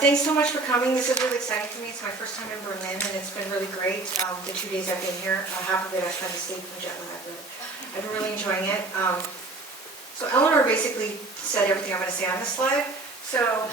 thanks so much for coming. This is really exciting for me. It's my first time in Berlin, and it's been really great. The 2 days I've been here, half of it I've tried to sleep from jet lag, but I've been really enjoying it. So Eleanor basically said everything I'm going to say on this slide. So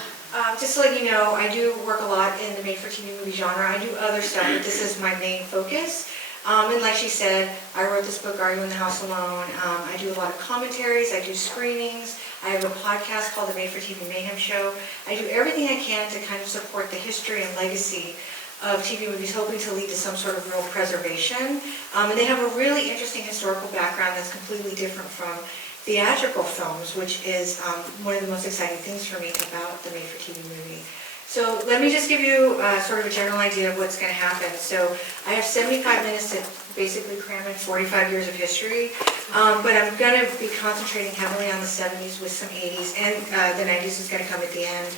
just to let you know, I do work a lot in the made-for-TV movie genre. I do other stuff, but this is my main focus. And like she said, I wrote this book, Are You in the House Alone? I do a lot of commentaries, I do screenings, I have a podcast called The Made-for-TV Mayhem Show. I do everything I can to kind of support the history and legacy of TV movies, hoping to lead to some sort of real preservation. And they have a really interesting historical background that's completely different from theatrical films, which is one of the most exciting things for me about the made-for-TV movie. So let me just give you sort of a general idea of what's going to happen. So I have 75 minutes to basically cram in 45 years of history, but I'm going to be concentrating heavily on the 70s with some 80s, and the 90s is going to come at the end.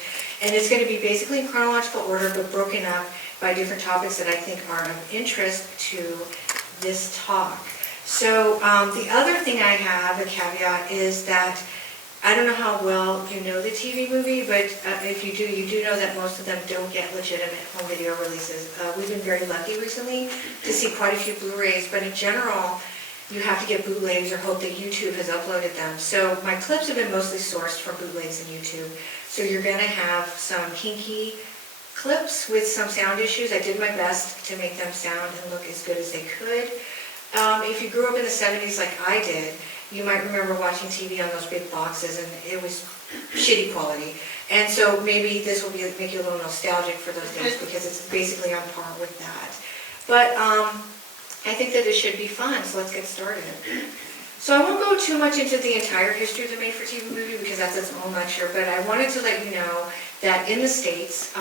And it's going to be basically in chronological order, but broken up by different topics that I think are of interest to this talk. So the other thing I have, a caveat, is that I don't know how well you know the TV movie, but if you do, you do know that most of them don't get legitimate home video releases. We've been very lucky recently to see quite a few Blu-rays, but in general, you have to get bootlegs or hope that YouTube has uploaded them. So my clips have been mostly sourced from bootlegs and YouTube. So you're going to have some hinky clips with some sound issues. I did my best to make them sound and look as good as they could. If you grew up in the 70s like I did, you might remember watching TV on those big boxes, and it was shitty quality. And so maybe this will make you a little nostalgic for those days, because it's basically on par with that. But I think that it should be fun, so let's get started. So I won't go too much into the entire history of the made-for-TV movie, because that's its own lecture, but I wanted to let you know that in the States,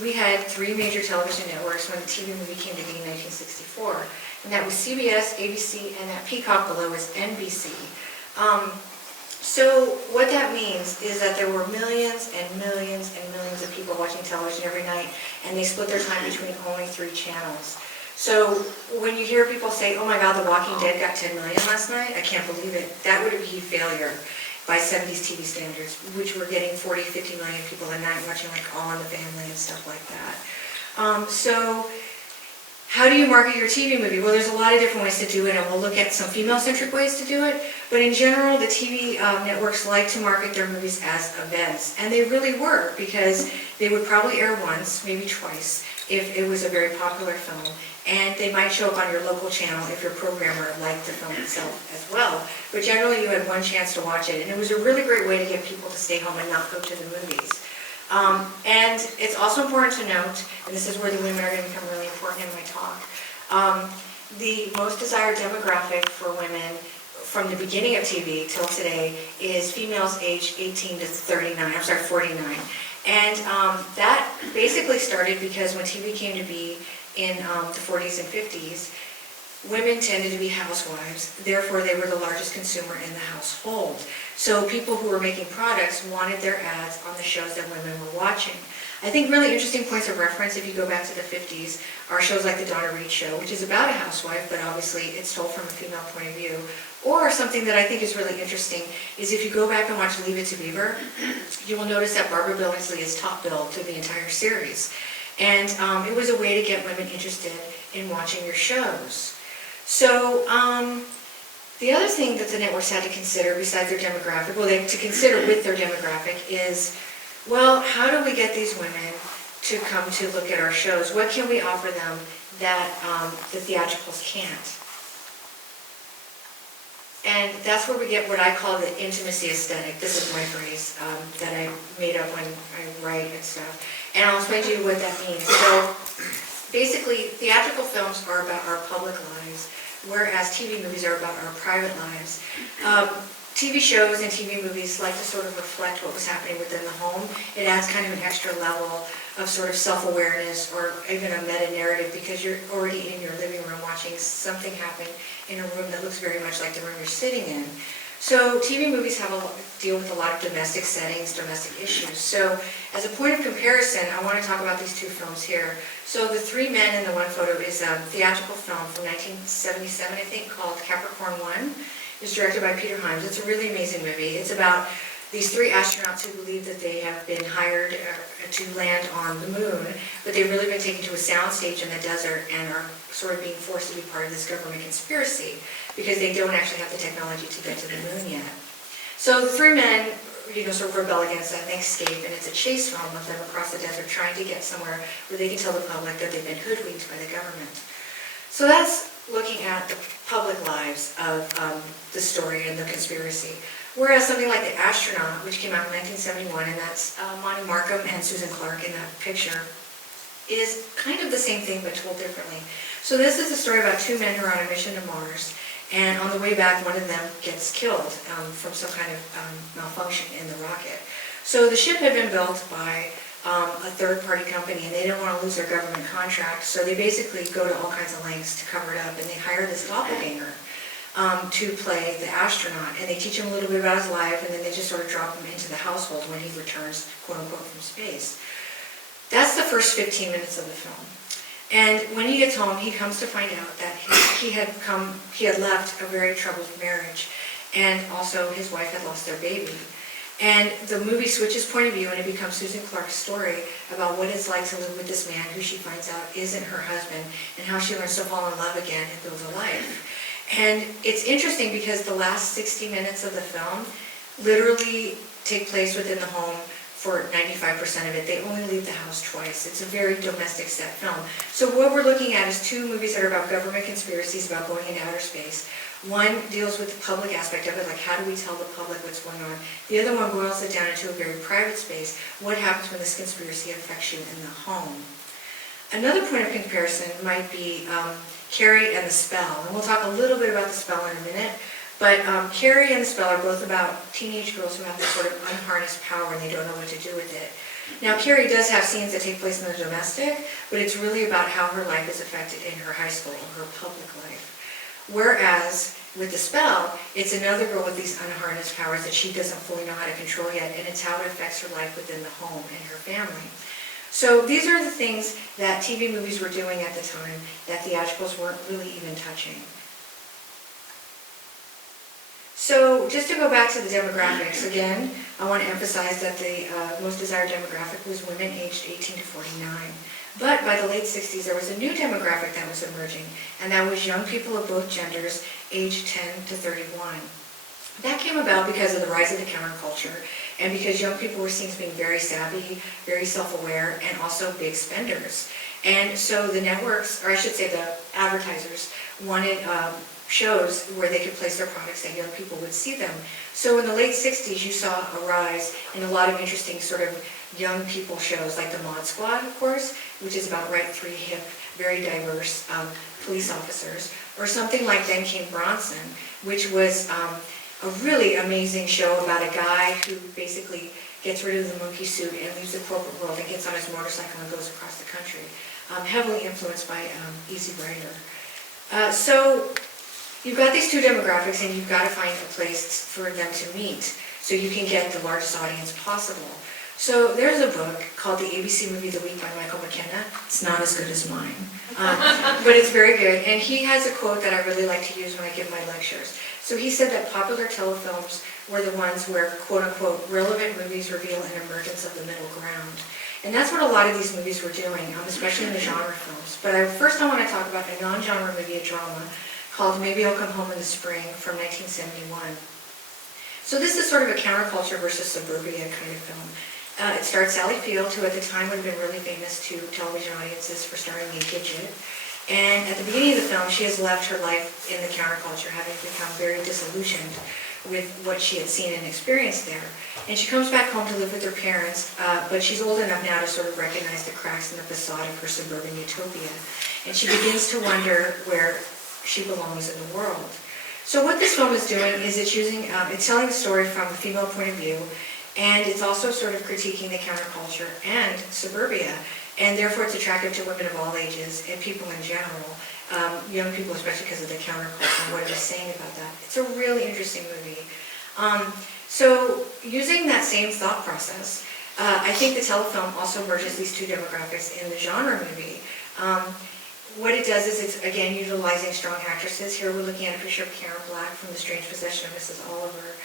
we had 3 major television networks when the TV movie came to be in 1964. And that was CBS, ABC, and that peacock below was NBC. So what that means is that there were millions and millions and millions of people watching television every night, and they split their time between only 3 channels. So when you hear people say, oh my God, The Walking Dead got 10 million last night, I can't believe it. That would be failure by 70s TV standards, which were getting 40, 50 million people a night watching like All in the Family and stuff like that. So how do you market your TV movie? Well, there's a lot of different ways to do it, and we'll look at some female-centric ways to do it. But in general, the TV networks like to market their movies as events. And they really were, because they would probably air once, maybe twice, if it was a very popular film. And they might show up on your local channel if your programmer liked the film itself as well. But generally, you had one chance to watch it. And it was a really great way to get people to stay home and not go to the movies. And it's also important to note, and this is where the women are going to become really important in my talk, the most desired demographic for women from the beginning of TV till today is females aged 18 to 49. And that basically started because when TV came to be in the 40s and 50s, women tended to be housewives, therefore they were the largest consumer in the household. So people who were making products wanted their ads on the shows that women were watching. I think really interesting points of reference, if you go back to the 50s, are shows like The Donna Reed Show, which is about a housewife, but obviously it's told from a female point of view. Or something that I think is really interesting is if you go back and watch Leave It to Beaver, you will notice that Barbara Billingsley is top billed through the entire series. And it was a way to get women interested in watching your shows. So the other thing that the networks had to consider besides their demographic, well, to consider with their demographic is, well, how do we get these women to come to look at our shows? What can we offer them that the theatricals can't? And that's where we get what I call the intimacy aesthetic. This is my phrase that I made up when I write and stuff. And I'll explain to you what that means. So basically, theatrical films are about our public lives, whereas TV movies are about our private lives. TV shows and TV movies like to sort of reflect what was happening within the home. It adds kind of an extra level of sort of self-awareness or even a meta-narrative, because you're already in your living room watching something happen in a room that looks very much like the room you're sitting in. So TV movies deal with a lot of domestic settings, domestic issues. So as a point of comparison, I want to talk about these 2 films here. So the 3 men in the one photo is a theatrical film from 1977, I think, called Capricorn 1. It's directed by Peter Hyams. It's a really amazing movie. It's about these 3 astronauts who believe that they have been hired to land on the moon, but they've really been taken to a soundstage in the desert and are sort of being forced to be part of this government conspiracy because they don't actually have the technology to get to the moon yet. So the 3 men, sort of rebel against that and they escape, and it's a chase film of them across the desert trying to get somewhere where they can tell the public that they've been hoodwinked by the government. So that's looking at the public lives of the story and the conspiracy. Whereas something like The Astronaut, which came out in 1971, and that's Monty Markham and Susan Clark in that picture, is kind of the same thing but told differently. So this is a story about 2 men who are on a mission to Mars, and on the way back, one of them gets killed from some kind of malfunction in the rocket. So the ship had been built by a third-party company, and they didn't want to lose their government contract, so they basically go to all kinds of lengths to cover it up, and they hire this doppelganger to play the astronaut, and they teach him a little bit about his life, and then they just sort of drop him into the household when he returns, quote-unquote, from space. That's the first 15 minutes of the film. And when he gets home, he comes to find out that he had left a very troubled marriage, and also his wife had lost their baby. And the movie switches point of view, and it becomes Susan Clark's story about what it's like to live with this man who she finds out isn't her husband, and how she learns to fall in love again and build a life. And it's interesting because the last 60 minutes of the film literally take place within the home for 95% of it. They only leave the house twice. It's a very domestic set film. So what we're looking at is 2 movies that are about government conspiracies, about going into outer space. One deals with the public aspect of it, like how do we tell the public what's going on. The other one boils it down into a very private space. What happens when this conspiracy affects you in the home? Another point of comparison might be Carrie and The Spell. And we'll talk a little bit about The Spell in a minute. But Carrie and The Spell are both about teenage girls who have this sort of unharnessed power and they don't know what to do with it. Now, Carrie does have scenes that take place in the domestic, but it's really about how her life is affected in her high school, her public life. Whereas with The Spell, it's another girl with these unharnessed powers that she doesn't fully know how to control yet, and it's how it affects her life within the home and her family. So these are the things that TV movies were doing at the time that theatricals weren't really even touching. So just to go back to the demographics, again, I want to emphasize that the most desired demographic was women aged 18 to 49. But by the late 60s, there was a new demographic that was emerging, and that was young people of both genders, aged 10 to 31. That came about because of the rise of the counterculture, and because young people were seen as being very savvy, very self-aware, and also big spenders. And so the networks, or I should say the advertisers, wanted shows where they could place their products that young people would see them. So in the late 60s, you saw a rise in a lot of interesting sort of young people shows, like the Mod Squad, of course, which is about right, 3 hip, very diverse police officers, or something like Then Came Bronson, which was a really amazing show about a guy who basically gets rid of the monkey suit and leaves the corporate world and gets on his motorcycle and goes across the country, heavily influenced by Easy Rider. So you've got these 2 demographics, and you've got to find a place for them to meet so you can get the largest audience possible. So there's a book called The ABC Movie of the Week by Michael McKenna. It's not as good as mine, but it's very good. And he has a quote that I really like to use when I give my lectures. So he said that popular telefilms were the ones where, quote-unquote, relevant movies reveal an emergence of the middle ground. And that's what a lot of these movies were doing, especially in the genre films. But first I want to talk about a non-genre movie, a drama, called Maybe I'll Come Home in the Spring from 1971. So this is sort of a counterculture versus suburbia kind of film. It stars Sally Field, who at the time would have been really famous to television audiences for starring in Gidget. And at the beginning of the film, she has left her life in the counterculture, having become very disillusioned with what she had seen and experienced there. And she comes back home to live with her parents, but she's old enough now to sort of recognize the cracks in the facade of her suburban utopia. And she begins to wonder where she belongs in the world. So what this film is doing is it's telling the story from a female point of view, and it's also sort of critiquing the counterculture and suburbia, and therefore it's attractive to women of all ages and people in general, young people especially because of the counterculture and what it is saying about that. It's a really interesting movie. So using that same thought process, I think the telefilm also merges these 2 demographics in the genre movie. What it does is it's, again, utilizing strong actresses. Here we're looking at a picture of Karen Black from The Strange Possession of Mrs. Oliver.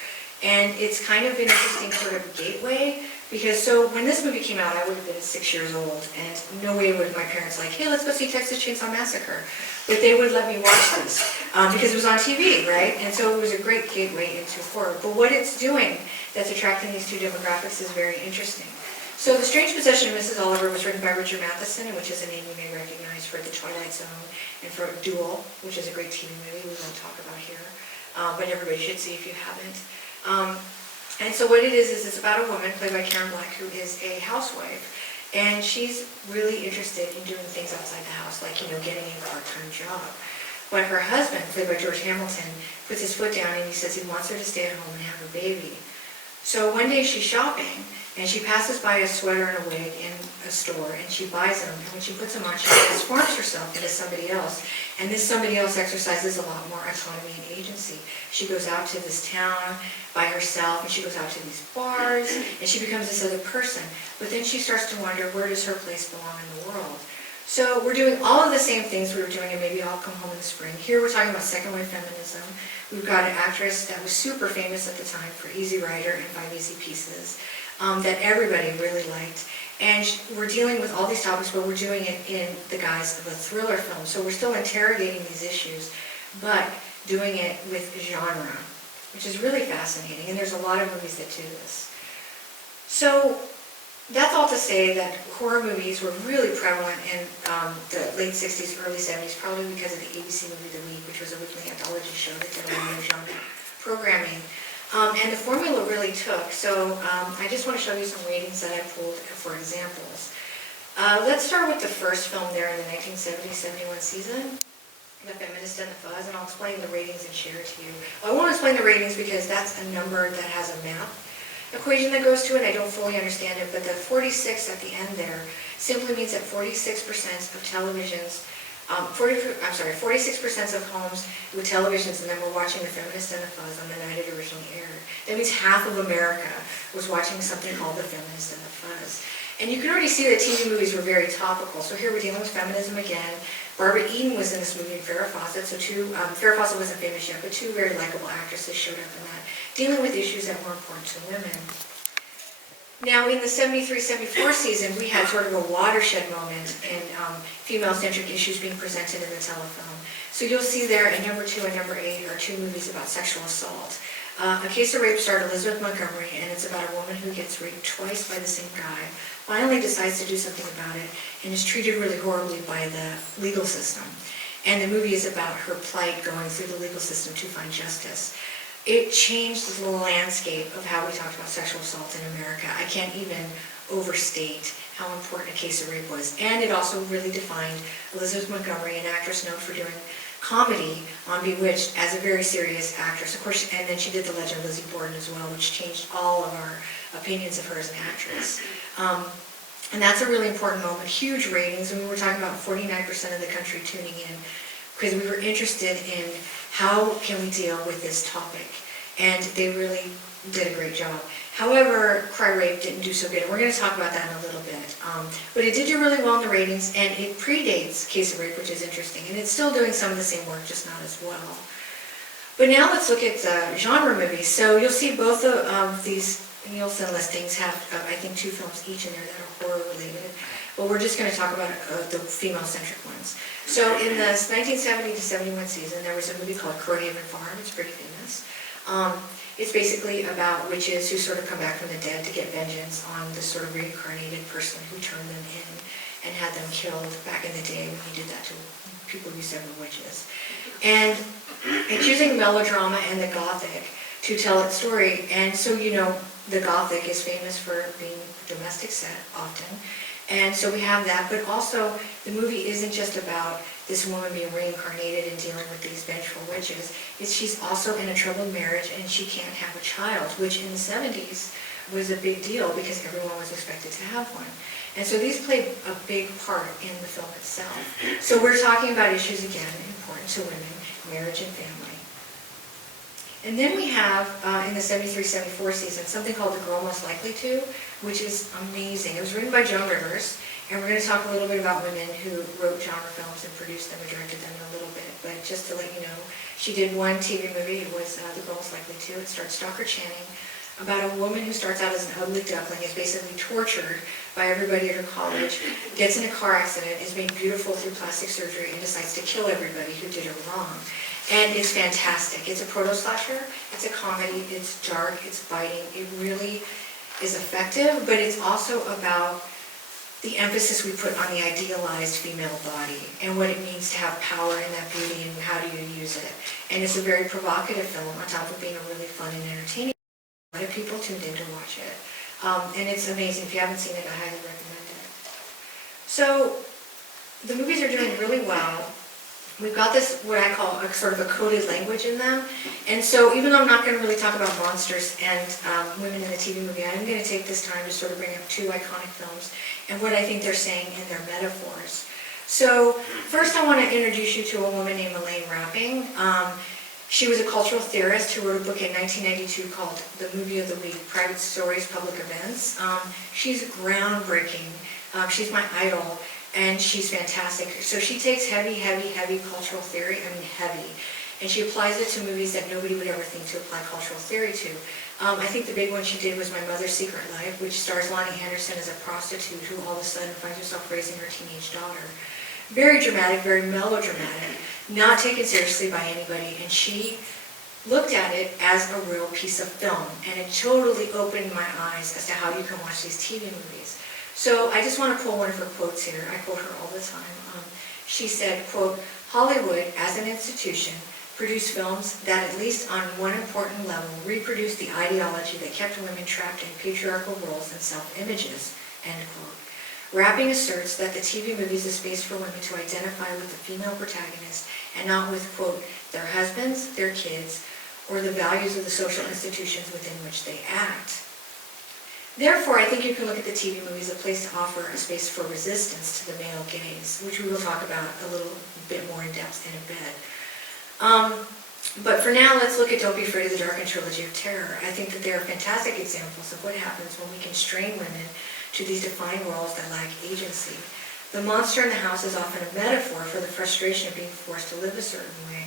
And it's kind of an interesting sort of gateway, because so when this movie came out, I would have been 6 years old, and no way would my parents like, hey, let's go see Texas Chainsaw Massacre. But they would let me watch this, because it was on TV, right? And so it was a great gateway into horror. But what it's doing that's attracting these two demographics is very interesting. So The Strange Possession of Mrs. Oliver was written by Richard Matheson, which is a name you may recognize for The Twilight Zone and for Duel, which is a great TV movie we won't talk about here, but everybody should see if you haven't. And so what it is it's about a woman played by Karen Black who is a housewife, and she's really interested in doing things outside the house, like, getting a part-time job. But her husband, played by George Hamilton, puts his foot down and he says he wants her to stay at home and have a baby. So one day she's shopping, and she passes by a sweater and a wig in a store, and she buys them, and when she puts them on, she transforms herself into somebody else, and this somebody else exercises a lot more autonomy and agency. She goes out to this town by herself, and she goes out to these bars, and she becomes this other person. But then she starts to wonder, where does her place belong in the world? So we're doing all of the same things we were doing in Maybe I'll Come Home in the Spring. Here we're talking about second wave feminism. We've got an actress that was super famous at the time for Easy Rider and 5 Easy Pieces, that everybody really liked. And we're dealing with all these topics, but we're doing it in the guise of a thriller film. So we're still interrogating these issues, but doing it with genre, which is really fascinating. And there's a lot of movies that do this. So that's all to say that horror movies were really prevalent in the late 60s, early 70s, probably because of the ABC movie The Week, which was a weekly anthology show that did a lot of genre programming. And the formula really took. So I just want to show you some ratings that I pulled for examples. Let's start with the first film there in the 1970-71 season, The Feminist and the Fuzz, and I'll explain the ratings and share it to you. I won't explain the ratings because that's a number that has a math equation that goes to it. I don't fully understand it, but the 46 at the end there simply means that 46% of televisions, 46% of homes with televisions, and then we're watching The Feminist and the Fuzz on the night it originally aired. That means half of America was watching something called The Feminist and the Fuzz. And you can already see that TV movies were very topical. So here we're dealing with feminism again. Barbara Eden was in this movie, and Farrah Fawcett. So Farrah Fawcett wasn't famous yet, but two very likable actresses showed up in that, dealing with issues that were important to women. Now, in the 73-74 season, we had sort of a watershed moment in female-centric issues being presented in the telefilm. So you'll see there at number 2 and number 8 are two movies about sexual assault. A Case of Rape starred Elizabeth Montgomery, and it's about a woman who gets raped twice by the same guy, finally decides to do something about it, and is treated really horribly by the legal system. And the movie is about her plight going through the legal system to find justice. It changed the landscape of how we talked about sexual assault in America. I can't even overstate how important A Case of Rape was. And it also really defined Elizabeth Montgomery, an actress known for doing comedy on Bewitched, as a very serious actress. Of course, and then she did The Legend of Lizzie Borden as well, which changed all of our opinions of her as an actress. And that's a really important moment. Huge ratings. I mean, we're talking about 49% of the country tuning in because we were interested in how can we deal with this topic. And they really did a great job. However, Cry Rape didn't do so good, and we're going to talk about that in a little bit. But it did do really well in the ratings, and it predates Case of Rape, which is interesting, and it's still doing some of the same work, just not as well. But now let's look at genre movies. So you'll see both of these Nielsen listings have, I think, 2 films each in there that are horror-related. But we're just going to talk about the female-centric ones. So in the 1970-71 season, there was a movie called Crowhaven Farm. It's pretty famous. It's basically about witches who sort of come back from the dead to get vengeance on this sort of reincarnated person who turned them in and had them killed back in the day when he did that to people who said were witches. And it's using melodrama and the Gothic to tell its story. And so, the Gothic is famous for being a domestic set often. And so we have that, but also the movie isn't just about this woman being reincarnated and dealing with these vengeful witches. She's also in a troubled marriage and she can't have a child, which in the 70s was a big deal because everyone was expected to have one. And so these played a big part in the film itself. So we're talking about issues, again, important to women, marriage and family. And then we have, in the 73-74 season, something called The Girl Most Likely To, which is amazing. It was written by Joan Rivers, And we're going to talk a little bit about women who wrote genre films and produced them and directed them in a little bit. But just to let you know, she did one TV movie. It was The Girl's Likely To. It starred Stalker Channing, about a woman who starts out as an ugly duckling, is basically tortured by everybody at her college, gets in a car accident, is made beautiful through plastic surgery, and decides to kill everybody who did her wrong. And it's fantastic. It's a proto-slasher, it's a comedy, it's dark, it's biting, it really is effective, but it's also about the emphasis we put on the idealized female body and what it means to have power and that beauty and how do you use it. And it's a very provocative film on top of being a really fun and entertaining. A lot of people tuned in to watch it. And it's amazing. If you haven't seen it, I highly recommend it. So the movies are doing really well. We've got this, what I call a sort of a coded language in them. And so even though I'm not going to really talk about monsters and women in the TV movie, I'm going to take this time to sort of bring up two iconic films and what I think they're saying in their metaphors. So first I want to introduce you to a woman named Elaine Rapping. She was a cultural theorist who wrote a book in 1992 called The Movie of the Week, Private Stories, Public Events. She's groundbreaking. She's my idol. And she's fantastic. So she takes heavy cultural theory, heavy, and she applies it to movies that nobody would ever think to apply cultural theory to. I think the big one she did was My Mother's Secret Life, which stars Lonnie Henderson as a prostitute who all of a sudden finds herself raising her teenage daughter. Very dramatic, very melodramatic, not taken seriously by anybody, and she looked at it as a real piece of film, and it totally opened my eyes as to how you can watch these TV movies. So I just want to pull one of her quotes here. I quote her all the time. She said, quote, "Hollywood, as an institution, produced films that, at least on one important level, reproduced the ideology that kept women trapped in patriarchal roles and self-images," end quote. Rapping asserts that the TV movie is a space for women to identify with the female protagonist and not with, quote, their husbands, their kids, or the values of the social institutions within which they act. Therefore, I think you can look at the TV movie as a place to offer a space for resistance to the male gaze, which we will talk about a little bit more in depth in a bit. But for now, let's look at Don't Be Afraid of the Dark and Trilogy of Terror. I think that they are fantastic examples of what happens when we constrain women to these defined roles that lack agency. The monster in the house is often a metaphor for the frustration of being forced to live a certain way.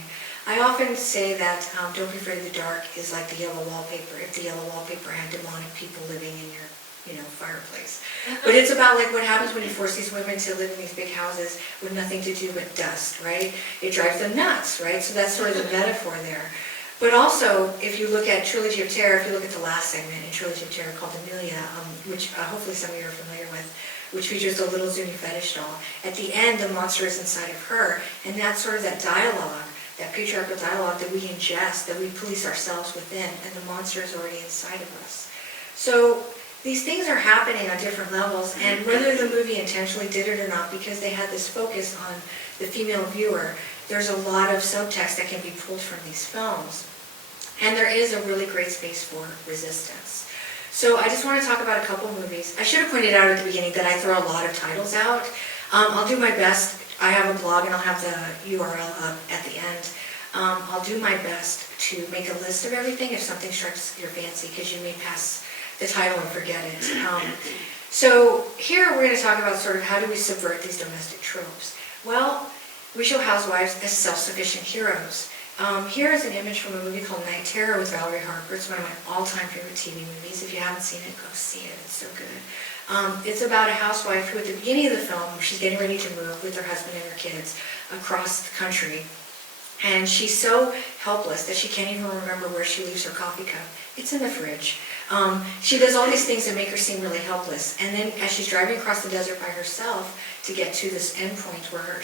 I often say that Don't Be Afraid of the Dark is like the yellow wallpaper, if the yellow wallpaper had demonic people living in your fireplace. But it's about like what happens when you force these women to live in these big houses with nothing to do but dust, right? It drives them nuts, right? So that's sort of the metaphor there. But also, if you look at Trilogy of Terror, if you look at the last segment in Trilogy of Terror called Amelia, which hopefully some of you are familiar with, which features a little Zuni fetish doll, at the end the monster is inside of her, and that's sort of that dialogue, that patriarchal dialogue that we ingest, that we police ourselves within, and the monster is already inside of us. So these things are happening on different levels, and whether the movie intentionally did it or not, because they had this focus on the female viewer, there's a lot of subtext that can be pulled from these films. And there is a really great space for resistance. So I just want to talk about a couple movies. I should have pointed out at the beginning that I throw a lot of titles out. I'll do my best. I have a blog and I'll have the URL up at the end. I'll do my best to make a list of everything if something strikes your fancy, because you may pass the title and forget it. So here we're going to talk about sort of how do we subvert these domestic tropes. Well, we show housewives as self-sufficient heroes. Here is an image from a movie called Night Terror with Valerie Harper. It's one of my all-time favorite TV movies. If you haven't seen it, go see it. It's so good. It's about a housewife who at the beginning of the film, she's getting ready to move with her husband and her kids across the country. And she's so helpless that she can't even remember where she leaves her coffee cup. It's in the fridge. She does all these things that make her seem really helpless. And then as she's driving across the desert by herself to get to this endpoint where her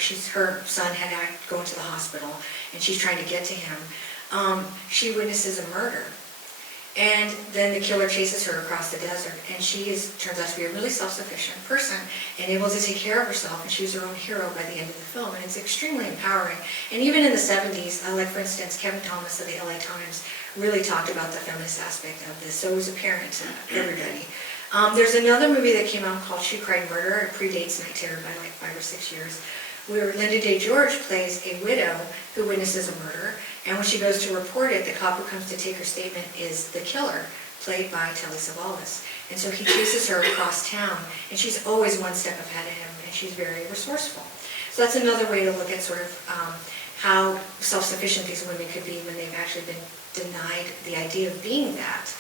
son had to go into the hospital and she's trying to get to him, she witnesses a murder. And then the killer chases her across the desert, and she turns out to be a really self-sufficient person and able to take care of herself, and she's her own hero by the end of the film, and it's extremely empowering. And even in the 70s, like for instance, Kevin Thomas of the LA Times really talked about the feminist aspect of this, so it was apparent to everybody. There's another movie that came out called She Cried Murder. It predates Night Terror by like 5 or 6 years, where Linda Day George plays a widow who witnesses a murder, and when she goes to report it, the cop who comes to take her statement is the killer, played by Telly Savalas. And so he chases her across town, and she's always one step ahead of him, and she's very resourceful. So that's another way to look at sort of how self-sufficient these women could be when they've actually been denied the idea of being that.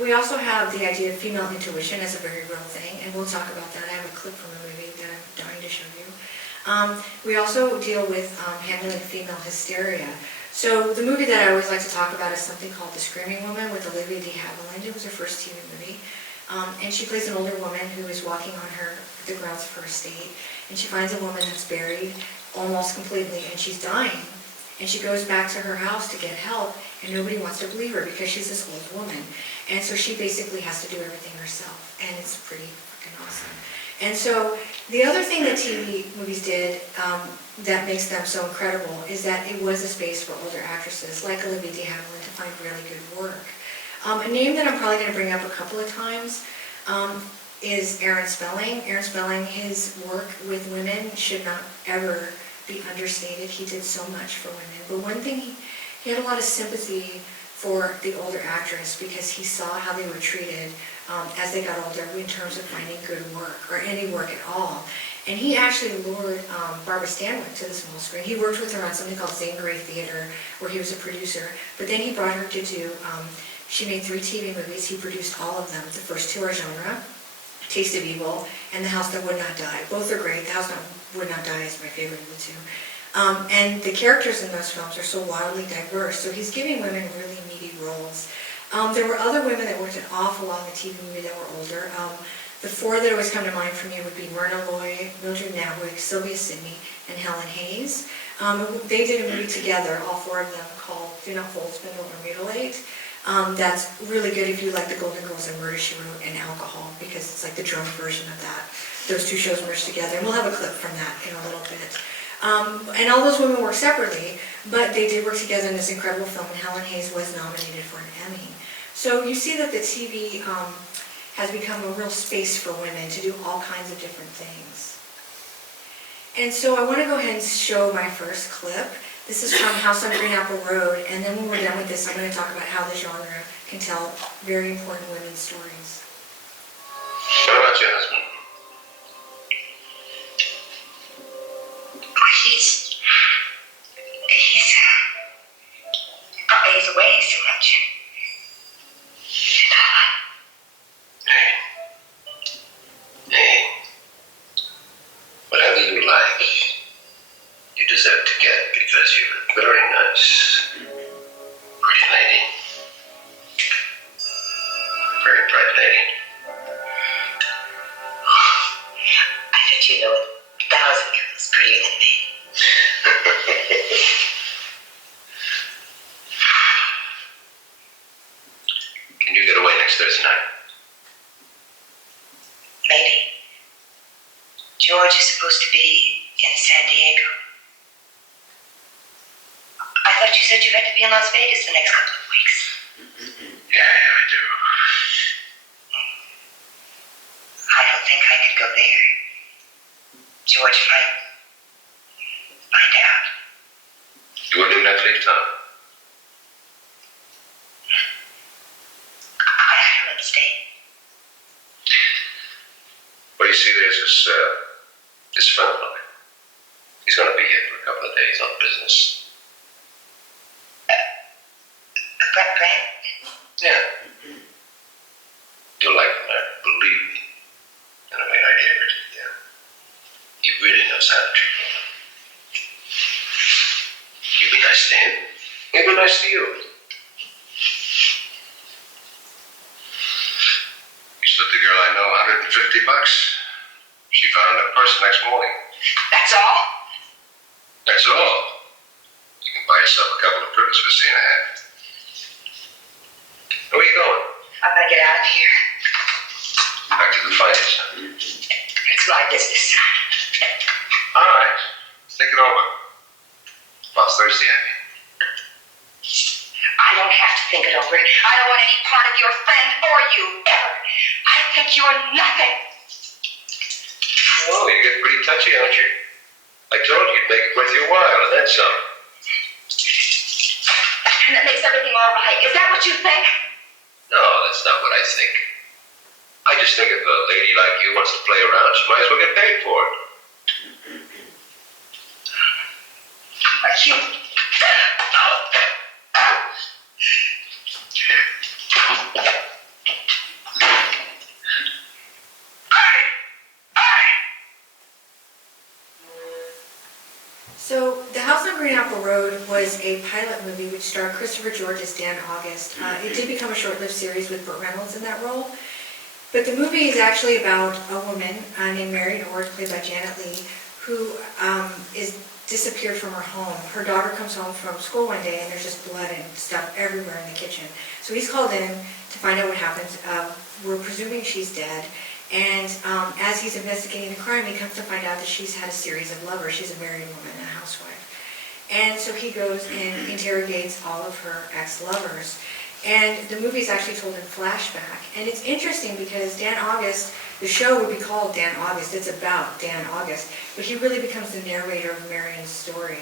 We also have the idea of female intuition as a very real thing, and we'll talk about that. I have a clip from a movie that I'm dying to show you. We also deal with handling female hysteria. So the movie that I always like to talk about is something called The Screaming Woman with Olivia de Havilland. It was her first TV movie. And she plays an older woman who is walking on the grounds of her estate, and she finds a woman that's buried almost completely, and she's dying. And she goes back to her house to get help, and nobody wants to believe her because she's this old woman. And so she basically has to do everything herself, and it's pretty fucking awesome. And so the other thing that TV movies did that makes them so incredible is that it was a space for older actresses like Olivia de Havilland to find really good work. A name that I'm probably going to bring up a couple of times is Aaron Spelling. Aaron Spelling, his work with women should not ever be understated. He did so much for women. But one thing, he had a lot of sympathy for the older actress because he saw how they were treated as they got older in terms of finding good work or any work at all. And he actually lured Barbara Stanwyck to the small screen. He worked with her on something called Zangeray Theater, where he was a producer. But then he brought her to do, she made 3 TV movies. He produced all of them. The first 2 are genre, Taste of Evil, and The House That Would Not Die. Both are great. The House That Would Not Die is my favorite of the 2. And the characters in those films are so wildly diverse. So he's giving women really meaty roles. There were other women that worked an awful lot in the TV movie that were older. The 4 that always come to mind for me would be Myrna Loy, Mildred Natwick, Sylvia Sidney, and Helen Hayes. They did a movie together, all 4 of them, called Do Not Fold, Spindle, or Mutilate. That's really good if you like The Golden Girls and Murder, She Wrote, and Alcohol, because it's like the drunk version of that. Those 2 shows merged together, and we'll have a clip from that in a little bit. And all those women work separately, but they did work together in this incredible film, and Helen Hayes was nominated for an Emmy. So you see that the TV has become a real space for women to do all kinds of different things. And so I want to go ahead and show my first clip. This is from House on Green Apple Road, and then when we're done with this, I'm going to talk about how the genre can tell very important women's stories. What about your husband? He's away so much. Hey, whatever you like, you deserve to get because you're a very nice, pretty lady. Very bright lady. I bet you know 1,000 girls prettier than me. Can you get away next Thursday night? Maybe. George is supposed to be in San Diego. I thought you said you had to be in Las Vegas the next couple of weeks. Yeah, I do. I don't think I could go there. George might find out. You wouldn't even have to leave town. I don't understand. Well, you see, there's this friend of mine. He's going to be here for a couple of days on business. Brent? Yeah. You'll like him, man. Believe me. And I mean, I gave it to you. He really knows how to treat women. He'll be nice to him. He'll be nice to you. You slipped the girl I know $150. She found her purse next morning. That's all? That's all. You can buy yourself a couple of prickles for $1.50. Where are you going? I'm gonna get out of here. Back to defiance. It's my business. All right. Think it over. About Thursday, I mean. I don't have to think it over. I don't want any part of your friend or you, ever. I think you're nothing. Oh, you get pretty touchy, don't you? I told you you'd make it worth your while, and then some. And that makes everything all right. Is that what you think? No, that's not what I think. I just think if a lady like you wants to play around, she might as well get paid for it. You. So, The House on Green Apple Road was a pilot movie which starred Christopher George as Dan August. It did become a short-lived series with Burt Reynolds in that role. But the movie is actually about a woman named Mary Ord, played by Janet Leigh, who is disappeared from her home. Her daughter comes home from school one day and there's just blood and stuff everywhere in the kitchen. So he's called in to find out what happened. We're presuming she's dead. And as he's investigating the crime, he comes to find out that she's had a series of lovers. She's a married woman, a housewife. And so he goes and interrogates all of her ex-lovers. And the movie is actually told in flashback. And it's interesting because Dan August, the show would be called Dan August. It's about Dan August. But he really becomes the narrator of Marion's story.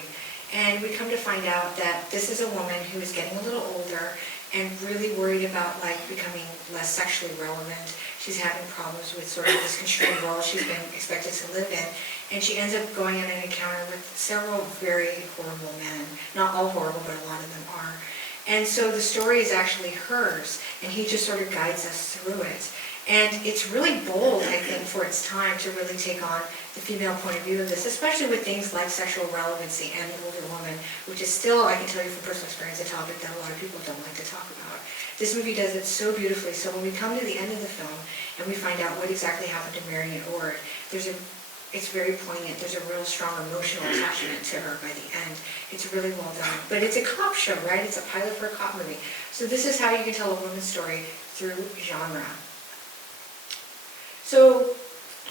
And we come to find out that this is a woman who is getting a little older and really worried about becoming less sexually relevant. She's having problems with sort of this constrained world she's been expected to live in. And she ends up going on an encounter with several very horrible men. Not all horrible, but a lot of them are. And so the story is actually hers, and he just sort of guides us through it. And it's really bold, I think, for its time to really take on the female point of view of this, especially with things like sexual relevancy and the older woman, which is still, I can tell you from personal experience, a topic that a lot of people don't like to talk about. This movie does it so beautifully. So when we come to the end of the film and we find out what exactly happened to Marion Ord, it's very poignant. There's a real strong emotional attachment to her by the end. It's really well done. But it's a cop show, right? It's a pilot for a cop movie. So this is how you can tell a woman's story through genre. So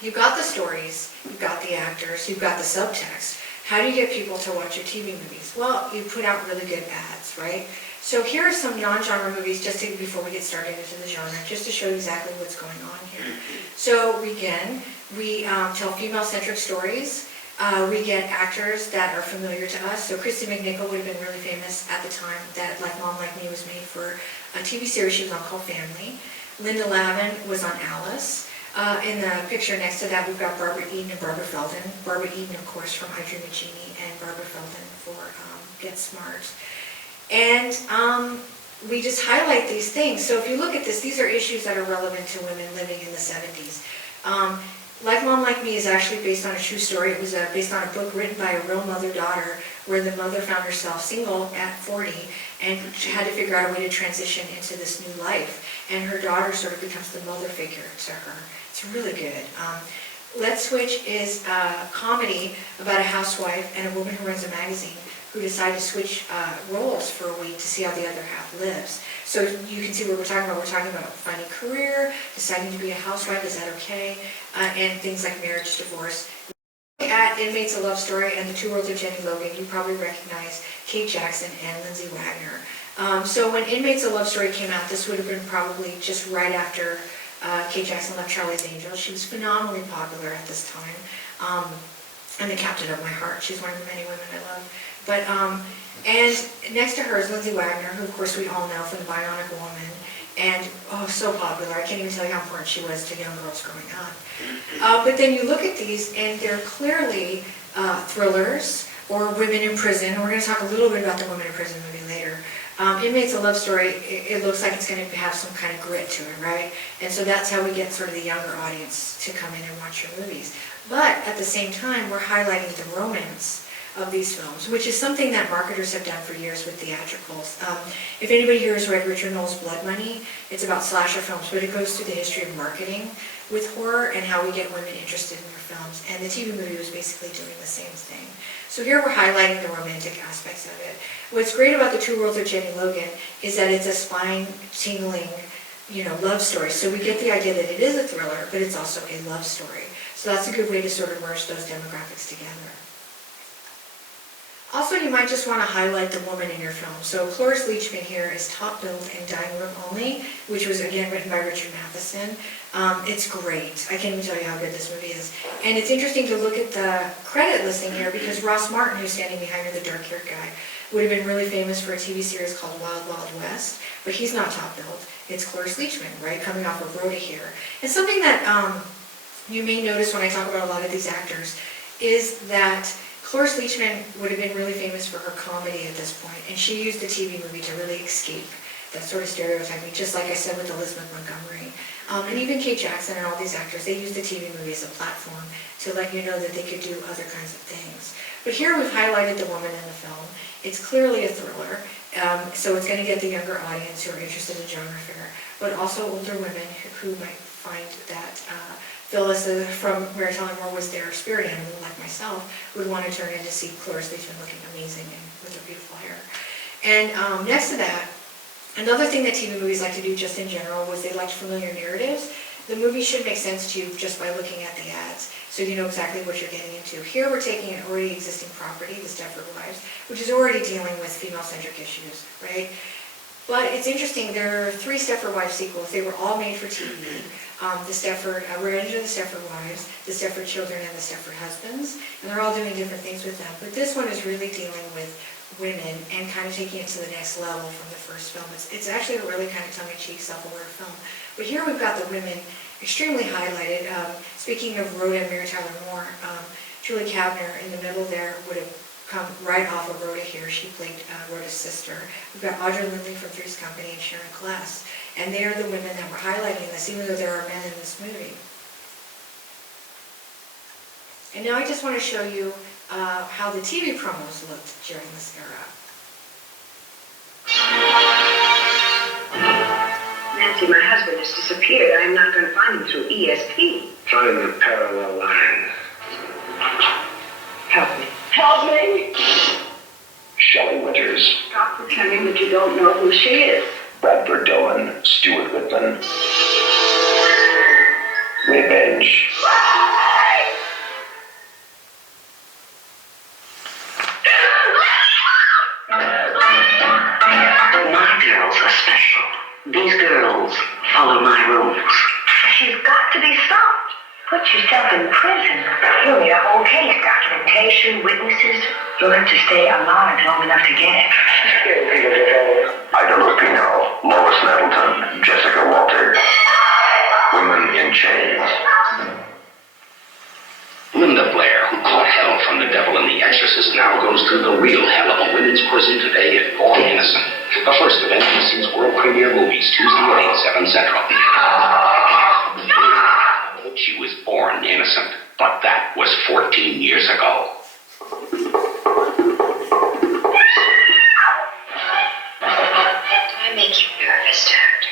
you've got the stories, you've got the actors, you've got the subtext. How do you get people to watch your TV movies? Well, you put out really good ads, right? So here are some non-genre movies before we get started into the genre, just to show you exactly what's going on here. So we tell female-centric stories. We get actors that are familiar to us. So Christy McNichol would have been really famous at the time that Like Mom Like Me was made for a TV series she was on called Family. Linda Lavin was on Alice. In the picture next to that, we've got Barbara Eden and Barbara Feldon. Barbara Eden, of course, from I Dream of Jeannie, and Barbara Feldon for Get Smart. And we just highlight these things. So if you look at this, these are issues that are relevant to women living in the 70s. Like Mom Like Me is actually based on a true story. It was based on a book written by a real mother-daughter where the mother found herself single at 40 and she had to figure out a way to transition into this new life. And her daughter sort of becomes the mother figure to her. It's really good. Let's Switch is a comedy about a housewife and a woman who runs a magazine who decide to switch roles for a week to see how the other half lives. So you can see what we're talking about. We're talking about finding a career, deciding to be a housewife, is that okay? And things like marriage, divorce. At Inmates: A Love Story and The Two Worlds of Jenny Logan, you probably recognize Kate Jackson and Lindsay Wagner. So when Inmates: A Love Story came out, this would have been probably just right after Kate Jackson left Charlie's Angels. She was phenomenally popular at this time. And the captain of my heart. She's one of the many women I love. But, and next to her is Lindsay Wagner, who of course we all know from The Bionic Woman, and so popular. I can't even tell you how important she was to young girls growing up. But then you look at these and they're clearly thrillers or women in prison. We're going to talk a little bit about the women in prison movie later. Inmates: A Love Story, it looks like it's going to have some kind of grit to it, right? And so that's how we get sort of the younger audience to come in and watch your movies. But at the same time, we're highlighting the romance of these films, which is something that marketers have done for years with theatricals. If anybody here has read Richard Knoll's Blood Money, it's about slasher films, but it goes through the history of marketing with horror and how we get women interested in their films. And the TV movie was basically doing the same thing. So here we're highlighting the romantic aspects of it. What's great about The Two Worlds of Jenny Logan is that it's a spine-tingling, love story. So we get the idea that it is a thriller, but it's also a love story. So that's a good way to sort of merge those demographics together. Also, you might just want to highlight the woman in your film. So Cloris Leachman here is top billed in Dining Room Only, which was again written by Richard Matheson. It's great. I can't even tell you how good this movie is. And it's interesting to look at the credit listing here because Ross Martin, who's standing behind her, the dark-haired guy, would have been really famous for a TV series called Wild Wild West, but he's not top billed. It's Cloris Leachman, right, coming off of Rhoda here. And something that you may notice when I talk about a lot of these actors is that Cloris Leachman would have been really famous for her comedy at this point, and she used the TV movie to really escape that sort of stereotyping, just like I said with Elizabeth Montgomery. And even Kate Jackson and all these actors, they used the TV movie as a platform to let you know that they could do other kinds of things. But here we've highlighted the woman in the film. It's clearly a thriller, so it's going to get the younger audience who are interested in genre fare, but also older women who might find that Phyllis from Mary Tyler Moore was their spirit animal, like myself, would want to turn in to see Cloris Leachman looking amazing and with her beautiful hair. And next to that, another thing that TV movies like to do just in general was they liked familiar narratives. The movie should make sense to you just by looking at the ads, so you know exactly what you're getting into. Here we're taking an already existing property, the Stepford Wives, which is already dealing with female-centric issues, right? But it's interesting, there are 3 Stepford Wives sequels. They were all made for TV. The Stepford, Revenge of the Stepford Wives, the Stepford Children, and the Stepford Husbands, and they're all doing different things with them. But this one is really dealing with women and kind of taking it to the next level from the first film. It's actually a really kind of tongue-in-cheek, self-aware film. But here we've got the women extremely highlighted. Speaking of Rhoda and Mary Tyler Moore, Julie Kavner in the middle there would have come right off of Rhoda here. She played Rhoda's sister. We've got Audra Lindley from Three's Company and Sharon Kless. And they're the women that were highlighting this, even though there are men in this movie. And now I just want to show you how the TV promos looked during this era. Nancy, my husband has disappeared. I am not going to find him through ESP. Find the parallel line. Help me. Help me! Shelley Winters, Stop pretending that you don't know who she is. Bradford Dolan, Stuart Whitman. Revenge. My girls are special. These girls follow my rules. She's got to be stopped. Put yourself in prison. You'll need a whole case, documentation, witnesses. You'll have to stay alive long enough to get it. Ida Lupino, Lois Nettleton, Jessica Walter. Women in Chains. Linda Blair, who caught hell from the devil in The Exorcist, now goes through the real hell of a women's prison today in Born Innocent. The first of NBC's world premiere movies, Tuesday at 8, 7 Central. She was born innocent, but that was 14 years ago. I make you nervous, Doctor.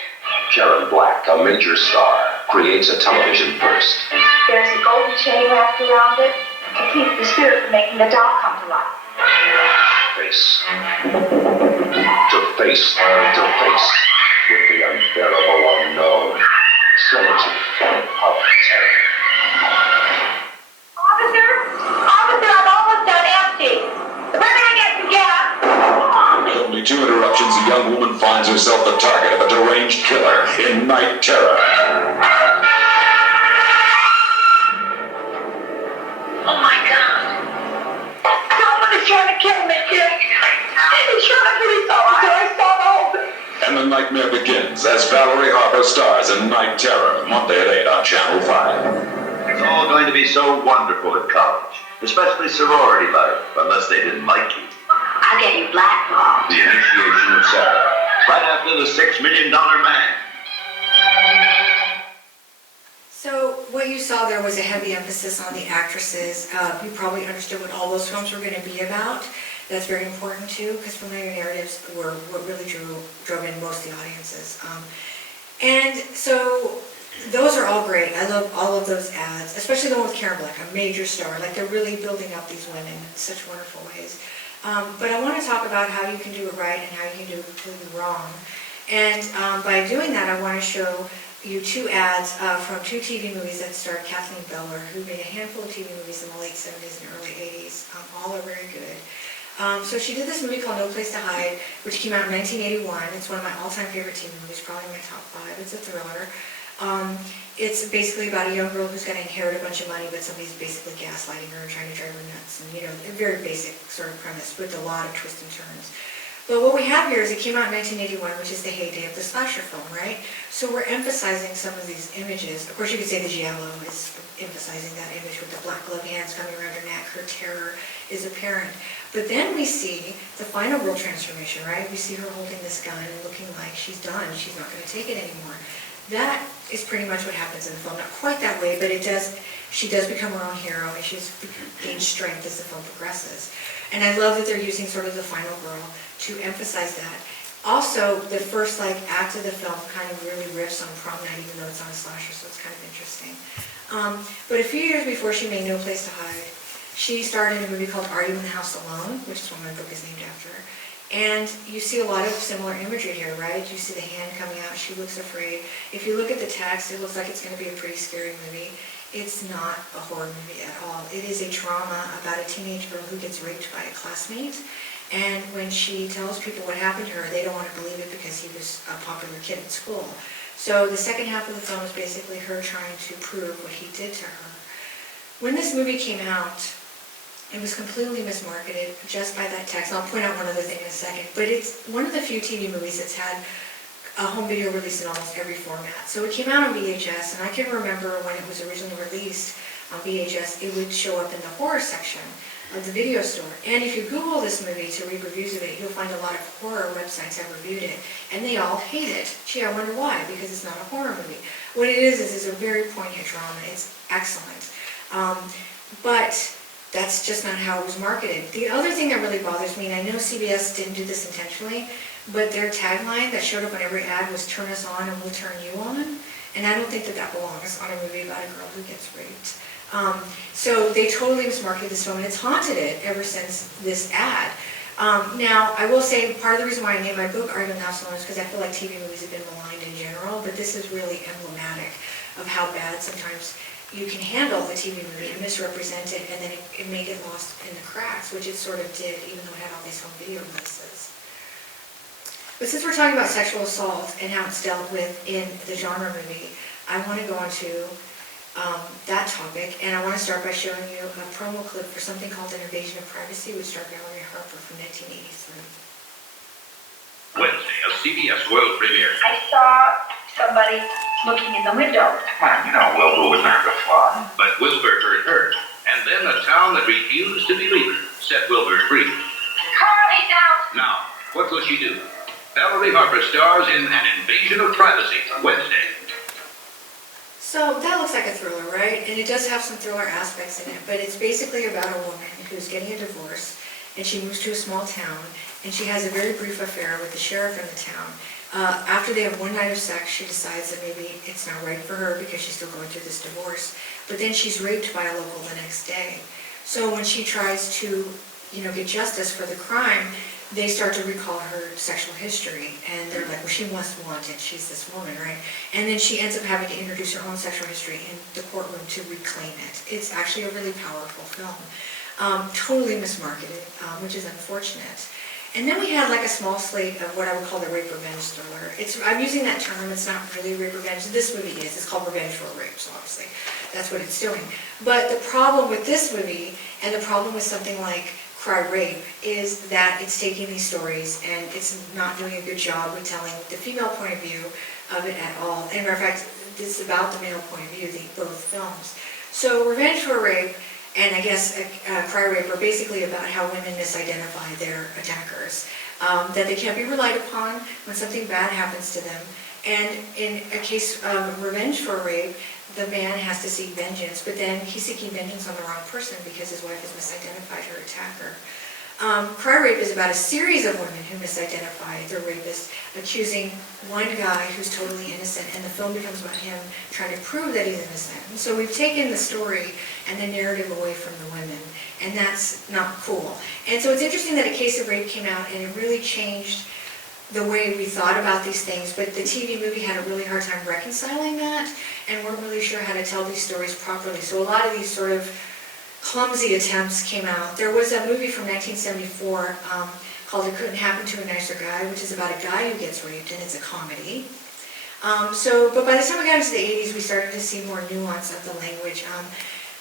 Karen Black, a major star, creates a television first. There's a golden chain wrapped around it to keep the spirit from making the doll come to life. Face. To face with the unbearable unknown. Trilogy of terror. Officer, I'm almost done empty. We're gonna get some gas. Come on. With only 2 interruptions, a young woman finds herself the target of a deranged killer in Night Terror. Oh my God. Someone is trying to kill me, kid. He's trying to police officer. I saw the whole thing. And the nightmare begins as Valerie Harper stars in Night Terror, Monday at 8 on Channel 5. It's all going to be so wonderful at college, especially sorority life, unless they didn't like you. I'll get you blackballed. The initiation of Sarah, right after the $6 million man. So what you saw there was a heavy emphasis on the actresses. You probably understood what all those films were going to be about. That's very important too, because familiar narratives were what really drove in most of the audiences. And so those are all great. I love all of those ads, especially the one with Karen Black, a major star. Like they're really building up these women in such wonderful ways. But I want to talk about how you can do it right and how you can do it completely wrong. And by doing that, I want to show you 2 ads from 2 TV movies that starred Kathleen Beller, who made a handful of TV movies in the late 70s and early 80s. All are very good. So she did this movie called No Place to Hide, which came out in 1981. It's one of my all-time favorite TV movies, probably my top 5. It's a thriller. It's basically about a young girl who's going to inherit a bunch of money, but somebody's basically gaslighting her and trying to drive her nuts. And, a very basic sort of premise with a lot of twists and turns. But what we have here is it came out in 1981, which is the heyday of the slasher film, right? So we're emphasizing some of these images. Of course, you could say the giallo is emphasizing that image with the black glove hands coming around her neck. Her terror is apparent. But then we see the final girl transformation, right? We see her holding this gun and looking like she's done. She's not going to take it anymore. That is pretty much what happens in the film. Not quite that way, but she does become her own hero, and she's gained strength as the film progresses. And I love that they're using sort of the final girl to emphasize that. Also, the first act of the film kind of really riffs on prom night, even though it's on a slasher, so it's kind of interesting. But a few years before she made No Place to Hide, she starred in a movie called Are You in the House Alone, which is what my book is named after. And you see a lot of similar imagery here, right? You see the hand coming out, she looks afraid. If you look at the text, it looks like it's going to be a pretty scary movie. It's not a horror movie at all. It is a drama about a teenage girl who gets raped by a classmate. And when she tells people what happened to her, they don't want to believe it because he was a popular kid at school. So the second half of the film is basically her trying to prove what he did to her. When this movie came out, it was completely mismarketed just by that text. I'll point out one other thing in a second. But it's one of the few TV movies that's had a home video release in almost every format. So it came out on VHS, and I can remember when it was originally released on VHS, it would show up in the horror section of the video store. And if you Google this movie to read reviews of it, you'll find a lot of horror websites have reviewed it, and they all hate it. Gee, I wonder why, because it's not a horror movie. What it is it's a very poignant drama. It's excellent. But that's just not how it was marketed. The other thing that really bothers me, and I know CBS didn't do this intentionally, but their tagline that showed up on every ad was "Turn us on and we'll turn you on." And I don't think that belongs on a movie about a girl who gets raped. So they totally mismarketed this film, and it's haunted it ever since this ad. Now, I will say part of the reason why I named my book Are You in the House Alone is because I feel like TV movies have been maligned in general, but this is really emblematic of how bad sometimes you can handle a TV movie and misrepresent it, and then it may get lost in the cracks, which it sort of did, even though it had all these home video releases. But since we're talking about sexual assault and how it's dealt with in the genre movie, I want to go on to that topic, and I want to start by showing you a promo clip for something called An Invasion of Privacy, which starred Valerie Harper from 1983. Wednesday, a CBS world premiere. I saw somebody looking in the window. Man, Wilbur would never fly. But Wilbur heard her, and then a town that refused to believe her set Wilbur free. Carl, he's out. Now, what will she do? Valerie Harper stars in An Invasion of Privacy, Wednesday. So that looks like a thriller, right? And it does have some thriller aspects in it, but it's basically about a woman who's getting a divorce, and she moves to a small town, and she has a very brief affair with the sheriff in the town. After they have one night of sex, she decides that maybe it's not right for her because she's still going through this divorce. But then she's raped by a local the next day. So when she tries to, get justice for the crime, they start to recall her sexual history, and they're like, well, she must want it. She's this woman, right? And then she ends up having to introduce her own sexual history in the courtroom to reclaim it. It's actually a really powerful film. Totally mismarketed, which is unfortunate. And then we had like a small slate of what I would call the rape revenge thriller. I'm using that term, it's not really rape revenge. This movie is, it's called Revenge for a Rape, so obviously that's what it's doing. But the problem with this movie, and the problem with something like Cry Rape, is that it's taking these stories and it's not doing a good job with telling the female point of view of it at all. And matter of fact, this is about the male point of view, both films. So Revenge for a Rape and I guess Cry Rape are basically about how women misidentify their attackers, that they can't be relied upon when something bad happens to them. And in a case of Revenge for a Rape, the man has to seek vengeance, but then he's seeking vengeance on the wrong person because his wife has misidentified her attacker. Cry Rape is about a series of women who misidentify their rapist, accusing one guy who's totally innocent, and the film becomes about him trying to prove that he's innocent. And so we've taken the story and the narrative away from the women, and that's not cool. And so it's interesting that A Case of Rape came out, and it really changed the way we thought about these things, but the TV movie had a really hard time reconciling that, and weren't really sure how to tell these stories properly. So a lot of these sort of clumsy attempts came out. There was a movie from 1974 called It Couldn't Happen to a Nicer Guy, which is about a guy who gets raped, and it's a comedy. But by the time we got into the 80s, we started to see more nuance of the language,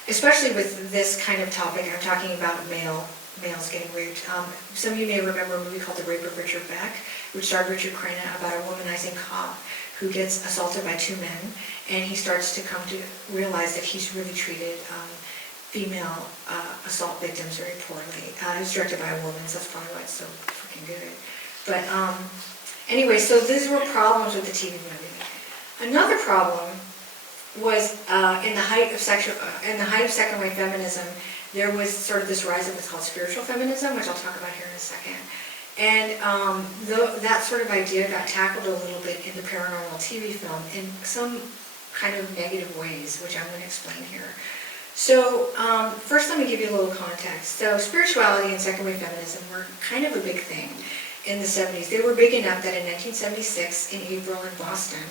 especially with this kind of topic. I'm talking about males getting raped. Some of you may remember a movie called The Rape of Richard Beck, which starred Richard Crenna, about a womanizing cop who gets assaulted by two men, and he starts to come to realize that he's really treated female assault victims very poorly. It was directed by a woman, so that's probably why it's so freaking good. But anyway, so these were problems with the TV movie. Another problem was in the height of second wave feminism, there was sort of this rise of what's called spiritual feminism, which I'll talk about here in a second. And that sort of idea got tackled a little bit in the paranormal TV film in some kind of negative ways, which I'm going to explain here. So first let me give you a little context. So spirituality and second wave feminism were kind of a big thing in the 70s. They were big enough that in 1976, in April in Boston,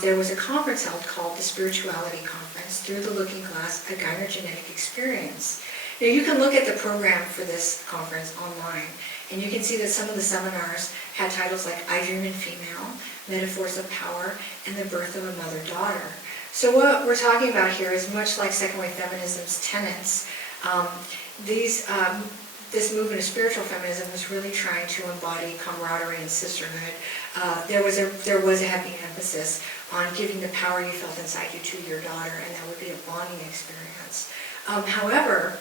there was a conference held called the Spirituality Conference, Through the Looking Glass, a Gynogenetic Experience. Now you can look at the program for this conference online, and you can see that some of the seminars had titles like I Dream in Female, Metaphors of Power, and The Birth of a Mother-Daughter. So what we're talking about here is much like second wave feminism's tenets. This movement of spiritual feminism was really trying to embody camaraderie and sisterhood. There was a heavy emphasis on giving the power you felt inside you to your daughter, and that would be a bonding experience. However,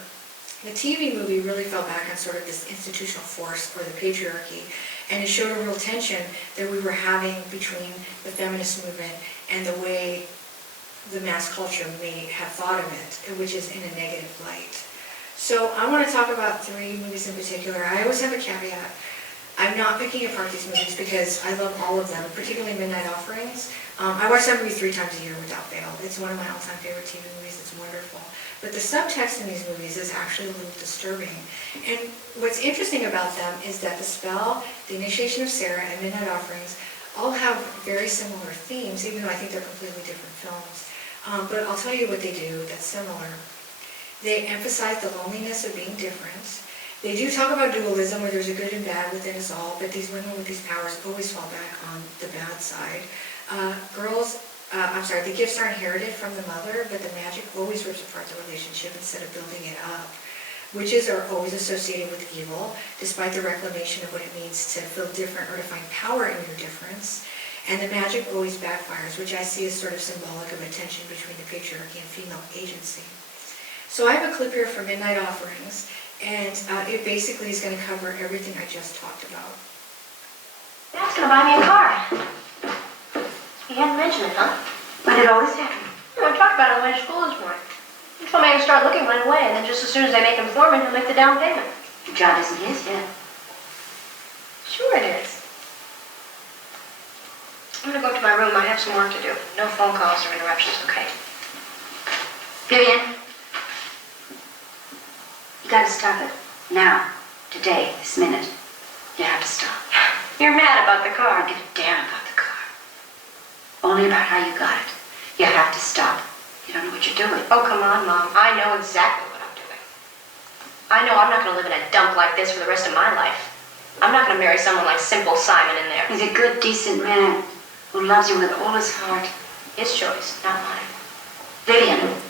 the TV movie really fell back on sort of this institutional force or the patriarchy, and it showed a real tension that we were having between the feminist movement and the way the mass culture may have thought of it, which is in a negative light. So I want to talk about three movies in particular. I always have a caveat. I'm not picking apart these movies because I love all of them, particularly Midnight Offerings. I watch that movie 3 times a year without fail. It's one of my all-time favorite TV movies. It's wonderful. But the subtext in these movies is actually a little disturbing. And what's interesting about them is that The Spell, The Initiation of Sarah, and Midnight Offerings all have very similar themes, even though I think they're completely different films. But I'll tell you what they do that's similar. They emphasize the loneliness of being different. They do talk about dualism, where there's a good and bad within us all, but these women with these powers always fall back on the bad side. The gifts are inherited from the mother, but the magic always rips apart the relationship instead of building it up. Witches are always associated with evil, despite the reclamation of what it means to feel different or to find power in your difference. And the magic always backfires, which I see as sort of symbolic of a tension between the patriarchy and female agency. So I have a clip here from Midnight Offerings, and it basically is going to cover everything I just talked about. Dad's going to buy me a car. He hadn't mentioned it, huh? When did all this happen? We talked about it on the way to school this morning. He told me I could start looking right away, and then just as soon as they make him foreman, he'll make the down payment. The job isn't his yet. Sure it is. I'm going to go up to my room. I have some work to do. No phone calls or interruptions, okay? Vivian, you gotta stop it. Now, today, this minute. You have to stop. You're mad about the I car. don't give a damn about the car. Only about how you got it. You have to stop. You don't know what you're doing. Oh, come on, Mom. I know exactly what I'm doing. I know I'm not going to live in a dump like this for the rest of my life. I'm not going to marry someone like Simple Simon in there. He's a good, decent man who loves you with all his heart. His choice, not mine. Vivian,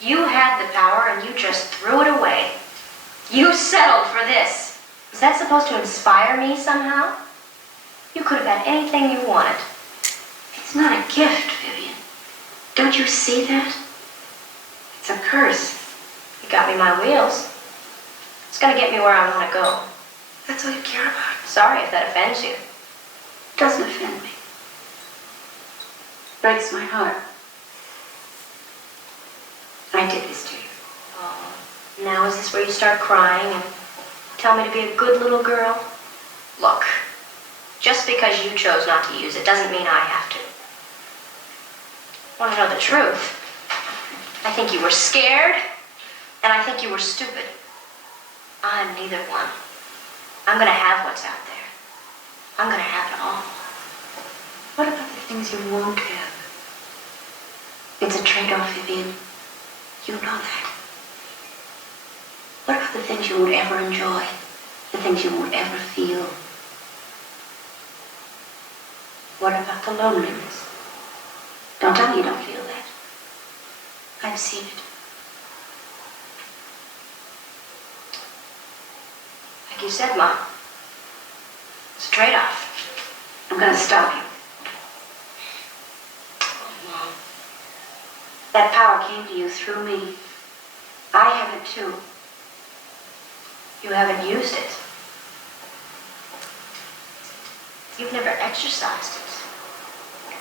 You had the power and you just threw it away. You settled for this. Is that supposed to inspire me somehow? You could have had anything you wanted. it's not a gift, Vivian. Don't you see that? It's a curse. You got me my wheels. It's gonna get me where I want to go. That's all you care about. Sorry if that offends you. It doesn't offend me. It breaks my heart. I did this to you. Oh, now is this where you start crying and tell me to be a good little girl? Look, just because you chose not to use it doesn't mean I have to. Want to know the truth? I think you were scared, and I think you were stupid. I'm neither one. I'm gonna have what's out there. I'm gonna have it all. What about the things you won't have? It's a trade-off, Vivian. You know that. What about the things you won't ever enjoy? The things you won't ever feel? What about the loneliness? Don't tell me you don't feel that. I've seen it. Like you said, Mom. It's a trade-off. I'm gonna stop you. Oh, Mom. That power came to you through me. I have it too. You haven't used it. You've never exercised it.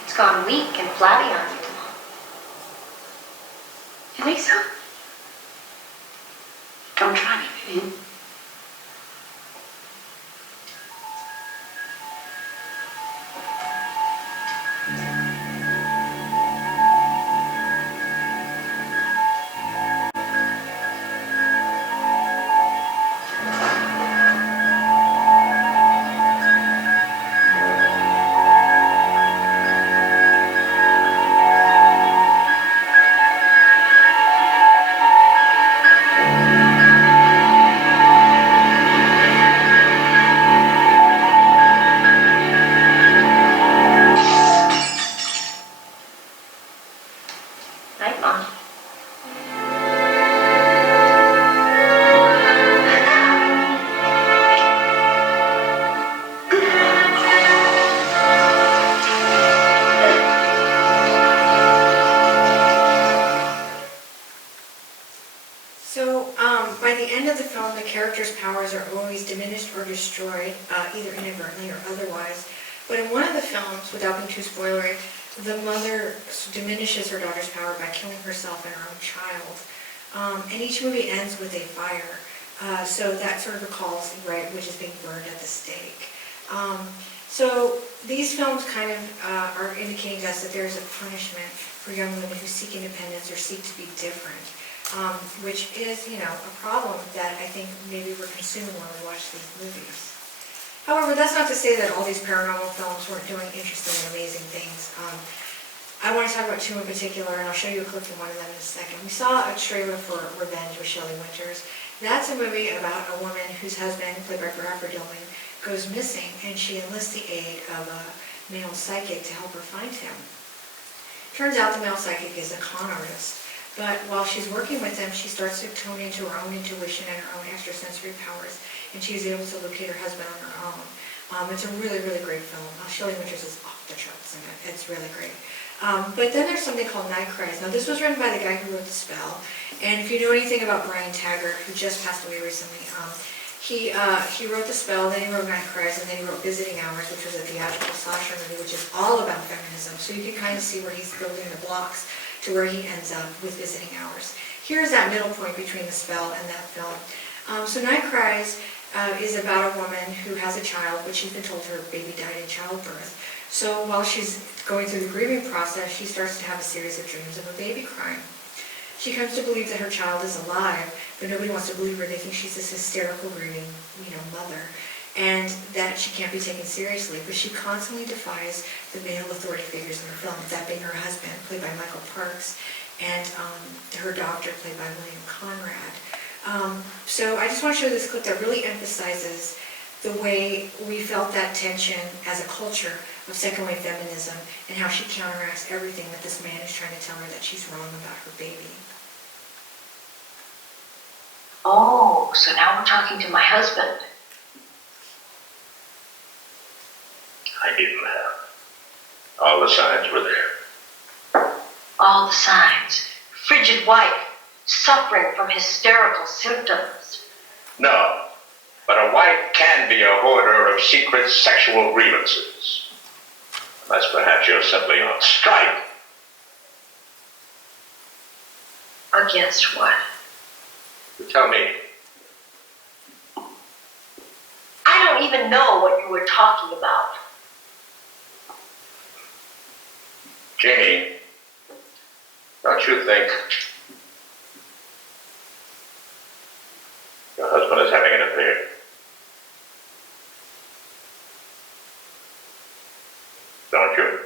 It's gone weak and flabby on you, Mom. You think so? Don't try me, Vivian. Night, Mom. So, by the end of the film, the characters' powers are always diminished or destroyed, either inadvertently or otherwise. But in one of the films, without being too spoilery, the mother diminishes her daughter's power by killing herself and her own child. And each movie ends with a fire. So that sort of recalls, right, which is being burned at the stake. So these films kind of are indicating to us that there's a punishment for young women who seek independence or seek to be different. Which is, a problem that I think maybe we're consuming when we watch these movies. However, that's not to say that all these paranormal films weren't doing interesting and amazing things. I want to talk about two in particular, and I'll show you a clip from one of them in a second. We saw a trailer for Revenge with Shelley Winters. That's a movie about a woman whose husband, played by Bradford Dillman, goes missing, and she enlists the aid of a male psychic to help her find him. Turns out the male psychic is a con artist. But while she's working with them, she starts to tune into her own intuition and her own extrasensory powers, and she's able to locate her husband on her own. It's a really, really great film. Shelley Winters is off the charts in it. It's really great. But then there's something called Night Cries. Now, this was written by the guy who wrote The Spell, and if you know anything about Brian Taggart, who just passed away recently, he wrote The Spell, then he wrote Night Cries, and then he wrote Visiting Hours, which was a theatrical slasher movie, which is all about feminism. So you can kind of see where he's building the blocks to where he ends up with Visiting Hours. Here's that middle point between The Spell and that film. So Night Cries is about a woman who has a child, but she's been told her baby died in childbirth. So while she's going through the grieving process, she starts to have a series of dreams of a baby crying. She comes to believe that her child is alive, but nobody wants to believe her. They think she's this hysterical, grieving, mother, and that she can't be taken seriously. But she constantly defies the male authority figures in her film, that being her husband, played by Michael Parks, and her doctor, played by William Conrad. So I just want to show this clip that really emphasizes the way we felt that tension as a culture of second wave feminism and how she counteracts everything that this man is trying to tell her that she's wrong about her baby. Oh, so now we're talking to my husband. I didn't have. All the signs were there. All the signs. Frigid wife, suffering from hysterical symptoms. No, but a wife can be a hoarder of secret sexual grievances. Unless perhaps you're simply on strike. Against what? You tell me. I don't even know what you were talking about. Jamie, don't you think your husband is having an affair? Don't you?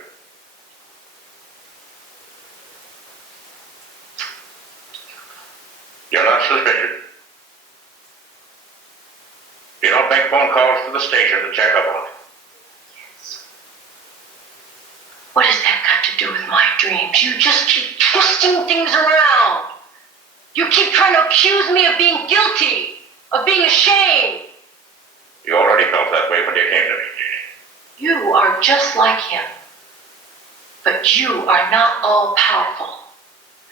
You're not suspicious. You don't make phone calls to the station to check up on it. Yes. James, you just keep twisting things around. You keep trying to accuse me of being guilty, of being ashamed. You already felt that way when you came to me, Jeannie. You are just like him. But you are not all-powerful.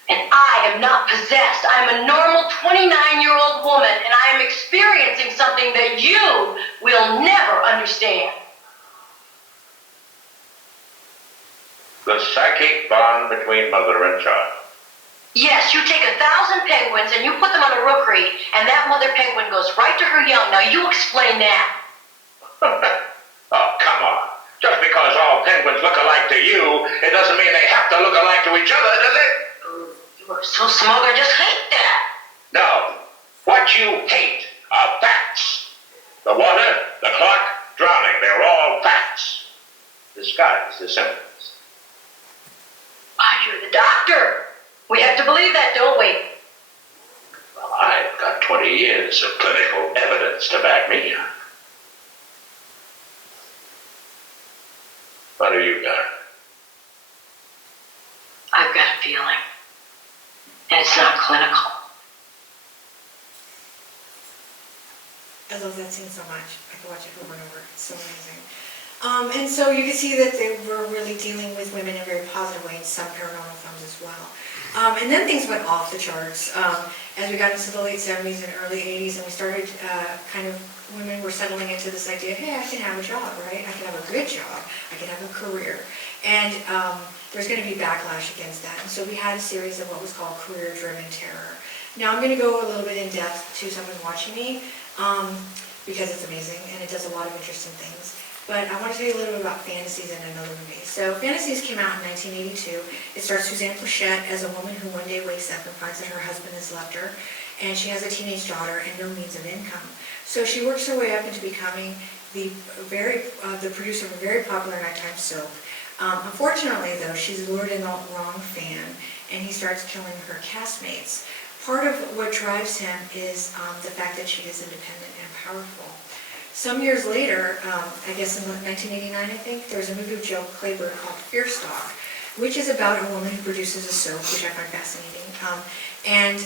And I am not possessed. I am a normal 29-year-old woman, and I am experiencing something that you will never understand. The psychic bond between mother and child. Yes, you take 1,000 penguins and you put them on a rookery, and that mother penguin goes right to her young. Now you explain that. Oh, come on. Just because all penguins look alike to you, it doesn't mean they have to look alike to each other, does it? You are so smug, I just hate that. No. What you hate are facts. The water, the clock, drowning, they're all facts. Disguised as symptoms. You're the doctor. We have to believe that, don't we? Well, I've got 20 years of clinical evidence to back me up. What have you got? I've got a feeling. And it's not clinical. I love that scene so much. I could watch it over and over. It's so amazing. And so you can see that they were really dealing with women in a very positive way in some paranormal films as well. And then things went off the charts as we got into the late 70s and early 80s, and we started women were settling into this idea, hey, I can have a job, right? I can have a good job. I can have a career. And there's going to be backlash against that. And so we had a series of what was called career-driven terror. Now I'm going to go a little bit in depth to someone watching me because it's amazing and it does a lot of interesting things. But I want to tell you a little bit about Fantasies in another movie. So Fantasies came out in 1982. It stars Suzanne Pleshette as a woman who one day wakes up and finds that her husband has left her, and she has a teenage daughter and no means of income. So she works her way up into becoming the producer of a very popular nighttime soap. Unfortunately, though, she's lured in the wrong fan, and he starts killing her castmates. Part of what drives him is the fact that she is independent and powerful. Some years later, I guess in 1989, I think, there was a movie with Joe Claybert called Fearstock, which is about a woman who produces a soap, which I find fascinating. And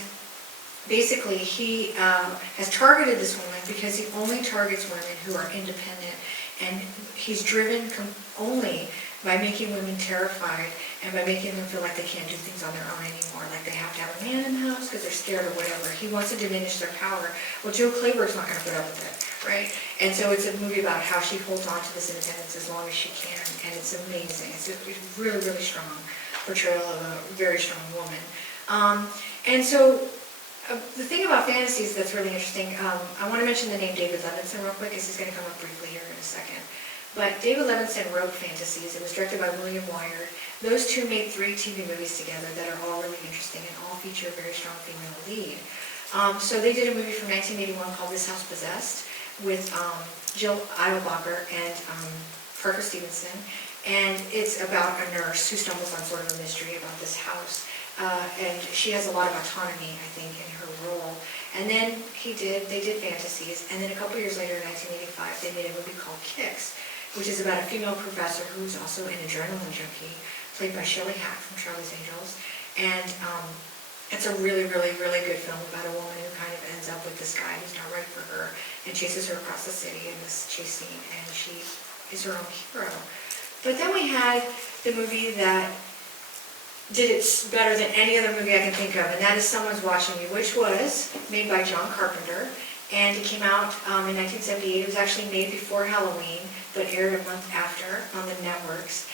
basically, he has targeted this woman because he only targets women who are independent, and he's driven only by making women terrified and by making them feel like they can't do things on their own anymore, like they have to have a man in the house because they're scared or whatever. He wants to diminish their power. Well, Joe Clayburgh's not going to put up with it, right? And so it's a movie about how she holds on to this independence as long as she can, and it's amazing. It's a really, really strong portrayal of a very strong woman. And so the thing about Fantasies that's really interesting, I want to mention the name David Levinson real quick because he's going to come up briefly here in a second. But David Levinson wrote Fantasies. It was directed by William Wyard. Those two made 3 TV movies together that are all really interesting and all feature a very strong female lead. So they did a movie from 1981 called This House Possessed with Jill Eilbacher and Parker Stevenson. And it's about a nurse who stumbles on sort of a mystery about this house. And she has a lot of autonomy, I think, in her role. And then they did Fantasies. And then a couple years later, in 1985, they made a movie called Kicks, which is about a female professor who's also an adrenaline junkie, played by Shelley Hack from Charlie's Angels. And it's a really, really, really good film about a woman who kind of ends up with this guy who's not right for her and chases her across the city in this chase scene, and she is her own hero. But then we had the movie that did it better than any other movie I can think of, and that is Someone's Watching You, which was made by John Carpenter, and it came out in 1978. It was actually made before Halloween, but aired a month after on the networks.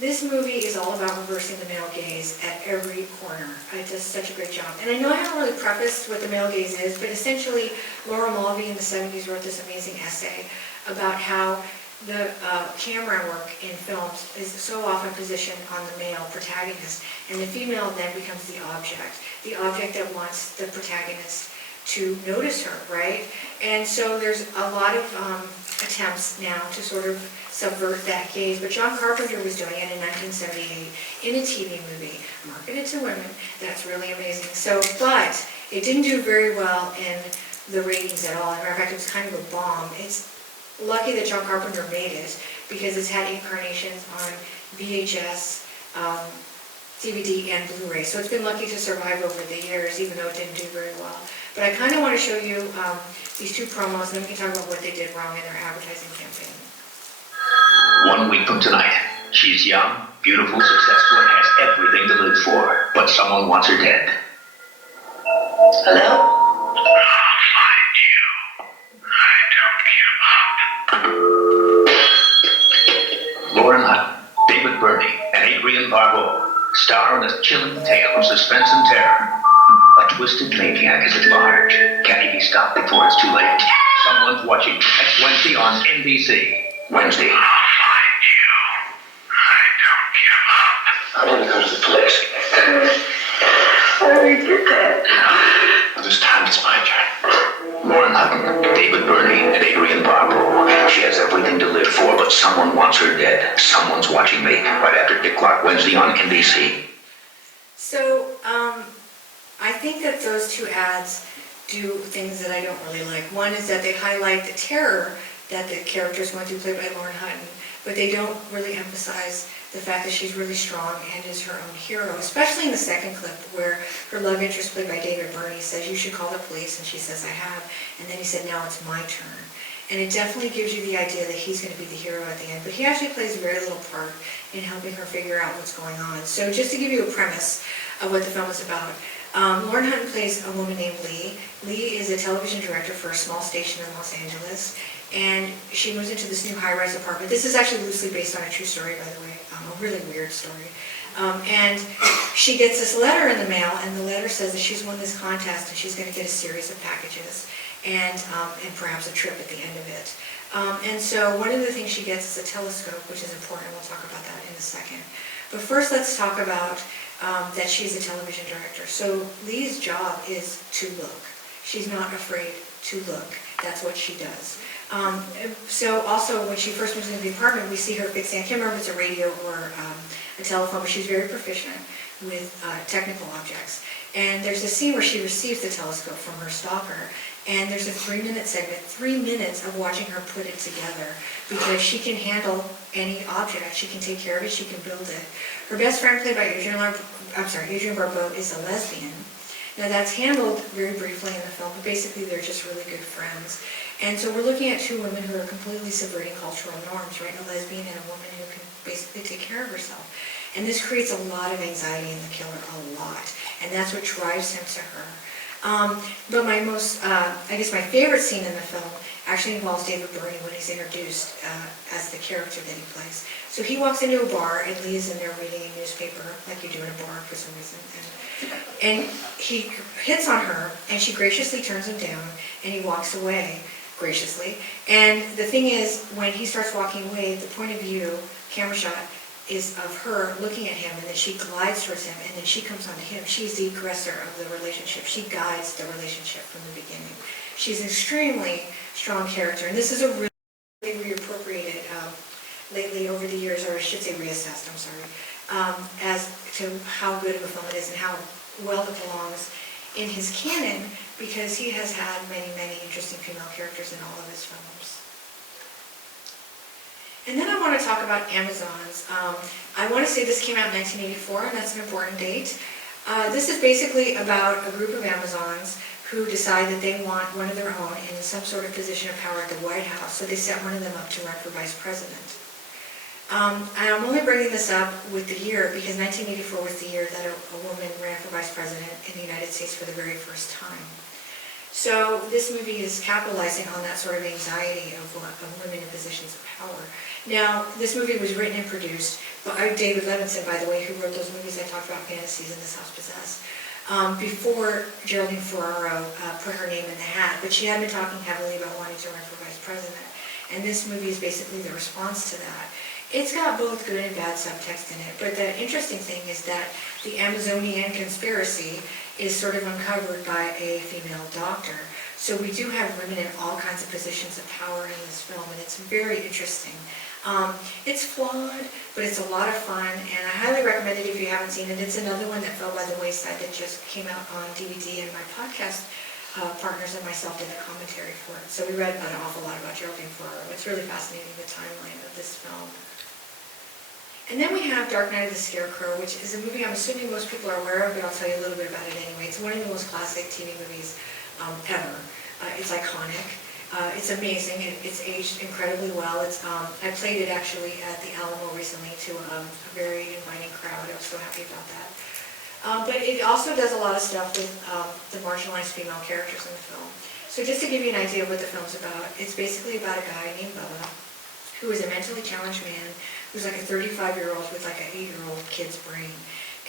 This movie is all about reversing the male gaze at every corner. It does such a great job. And I know I haven't really prefaced what the male gaze is, but essentially Laura Mulvey in the 70s wrote this amazing essay about how the camera work in films is so often positioned on the male protagonist, and the female then becomes the object that wants the protagonist to notice her, right? And so there's a lot of attempts now to sort of subvert that gaze, but John Carpenter was doing it in 1978 in a TV movie marketed to women. That's really amazing. So, but it didn't do very well in the ratings at all. As a matter of fact, it was kind of a bomb. It's lucky that John Carpenter made it because it's had incarnations on VHS, DVD and Blu-ray. So it's been lucky to survive over the years, even though it didn't do very well. But I kind of want to show you these two promos, and then we can talk about what they did wrong in their advertising campaign. 1 week from tonight, she's young, beautiful, successful, and has everything to live for. But someone wants her dead. Hello? Lauren Hutton, David Burney, and Adrienne Barbeau star in a chilling tale of suspense and terror. A twisted maniac is at large. Can he be stopped before it's too late? Someone's watching. Next Wednesday on NBC. Wednesday. I'll find you. I don't give up. I want to go to the police. Sorry, did that. This time it's my turn. Lauren Hutton, David Burney, and Adrienne Barbeau. She has everything to live for, but someone wants her dead. Someone's watching me. Right after 8 o'clock Wednesday on NBC. So, I think that those two ads do things that I don't really like. One is that they highlight the terror that the character is going to be played by Lauren Hutton, but they don't really emphasize the fact that she's really strong and is her own hero, especially in the second clip where her love interest played by David Burney says, "You should call the police," and she says, "I have," and then he said, "Now it's my turn." And it definitely gives you the idea that he's going to be the hero at the end, but he actually plays a very little part in helping her figure out what's going on. So just to give you a premise of what the film is about, Lauren Hutton plays a woman named Lee. Lee is a television director for a small station in Los Angeles, and she moves into this new high-rise apartment. This is actually loosely based on a true story, by the way, a really weird story. And she gets this letter in the mail, and the letter says that she's won this contest and she's going to get a series of packages and perhaps a trip at the end of it. And so one of the things she gets is a telescope, which is important. We'll talk about that in a second. But first, let's talk about that she's a television director. So Lee's job is to look. She's not afraid to look. That's what she does. So also, when she first moves into the apartment, we see her fixing, I can't remember if it's a radio or a telephone, but she's very proficient with technical objects. And there's a scene where she receives the telescope from her stalker, and there's a 3-minute segment, 3 minutes of watching her put it together, because she can handle any object, she can take care of it, she can build it. Her best friend, played by Adrienne Barbeau, is a lesbian. Now that's handled very briefly in the film, but basically they're just really good friends. And so we're looking at two women who are completely subverting cultural norms, right? A lesbian and a woman who can basically take care of herself. And this creates a lot of anxiety in the killer, a lot. And that's what drives him to her. But my most, I guess my favorite scene in the film actually involves David Burney when he's introduced as the character that he plays. So he walks into a bar, and Lee is in there reading a newspaper, like you do in a bar for some reason. And he hits on her, and she graciously turns him down, and he walks away graciously. And the thing is, when he starts walking away, the point of view, camera shot, is of her looking at him, and then she glides towards him, and then she comes onto him. She's the aggressor of the relationship. She guides the relationship from the beginning. She's an extremely strong character, and this is a really reappropriated lately over the years, or I should say reassessed, I'm sorry, as to how good of a film it is and how well it belongs in his canon, because he has had many, many interesting female characters in all of his films. And then I want to talk about Amazons. I want to say this came out in 1984, and that's an important date. This is basically about a group of Amazons who decide that they want one of their own in some sort of position of power at the White House, so they set one of them up to run for vice president. And I'm only bringing this up with the year because 1984 was the year that a woman ran for vice president in the United States for the very first time. So this movie is capitalizing on that sort of anxiety of women in positions of power. Now, this movie was written and produced by David Levinson, by the way, who wrote those movies I talked about, Fantasies and This House Possessed, before Geraldine Ferraro put her name in the hat. But she had been talking heavily about wanting to run for vice president. And this movie is basically the response to that. It's got both good and bad subtext in it, but the interesting thing is that the Amazonian conspiracy is sort of uncovered by a female doctor. So we do have women in all kinds of positions of power in this film, and it's very interesting. It's flawed, but it's a lot of fun, and I highly recommend it if you haven't seen it. It's another one that fell by the wayside that just came out on DVD, and my podcast partners and myself did the commentary for it. So we read an awful lot about Geraldine Ferraro. It's really fascinating, the timeline of this film. And then we have Dark Night of the Scarecrow, which is a movie I'm assuming most people are aware of, but I'll tell you a little bit about it anyway. It's one of the most classic TV movies ever. It's iconic. It's amazing. It's aged incredibly well. I played it actually at the Alamo recently to a very inviting crowd. I was so happy about that. But it also does a lot of stuff with the marginalized female characters in the film. So just to give you an idea of what the film's about, it's basically about a guy named Bubba, who is a mentally challenged man, who's like a 35-year-old with like an 8-year-old kid's brain.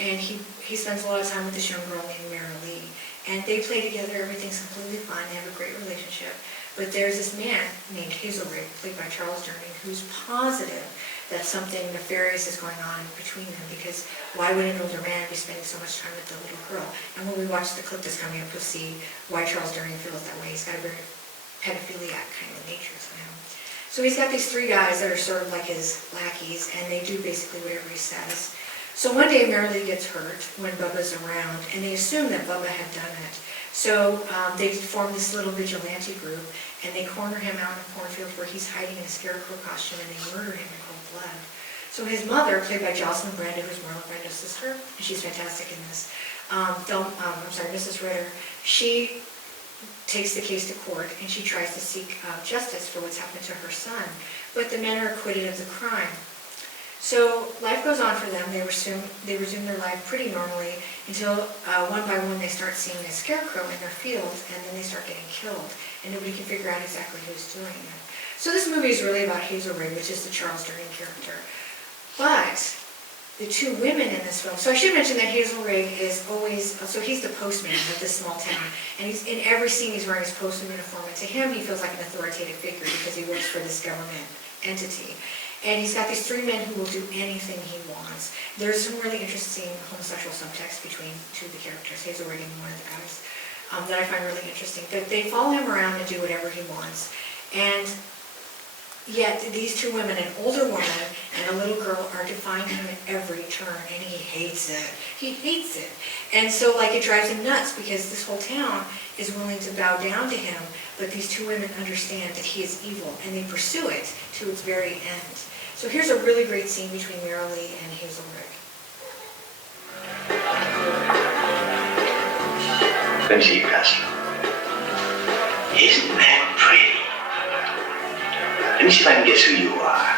And he spends a lot of time with this young girl named Mara Lee. And they play together, everything's completely fine, they have a great relationship. But there's this man named Hazelrig, played by Charles Durning, who's positive that something nefarious is going on between them, because why would an older man be spending so much time with the little girl? And when we watch the clip that's coming up, you'll see why Charles Durning feels that way. He's got a very pedophiliac kind of nature to him. So he's got these 3 guys that are sort of like his lackeys, and they do basically whatever he says. So one day Marilee gets hurt when Bubba's around, and they assume that Bubba had done it. So they form this little vigilante group, and they corner him out in a cornfield where he's hiding in a scarecrow costume, and they murder him in cold blood. So his mother, played by Jocelyn Brando, who's Marlon Brando's sister, and she's fantastic in this Mrs. Ritter, she takes the case to court, and she tries to seek justice for what's happened to her son. But the men are acquitted of the crime. So life goes on for them. They resume their life pretty normally until one by one they start seeing a scarecrow in their fields, and then they start getting killed, and nobody can figure out exactly who's doing it. So this movie is really about Hazelrig, which is the Charles Durning character. But the 2 women in this film, so I should mention that Hazelrig is always, so he's the postman of this small town, and he's in every scene he's wearing his postman uniform, and to him he feels like an authoritative figure because he works for this government entity. And he's got these 3 men who will do anything he wants. There's some really interesting homosexual subtext between 2 of the characters, Hazelrig and one of the guys, that I find really interesting. But they follow him around and do whatever he wants. And yet these 2 women, an older woman and a little girl, are defying him at every turn, and he hates it. He hates it. And so like it drives him nuts because this whole town is willing to bow down to him, but these 2 women understand that he is evil, and they pursue it to its very end. So here's a really great scene between Marilee and Hazelrig. Let me see your costume. Isn't that pretty? Let me see if I can guess who you are.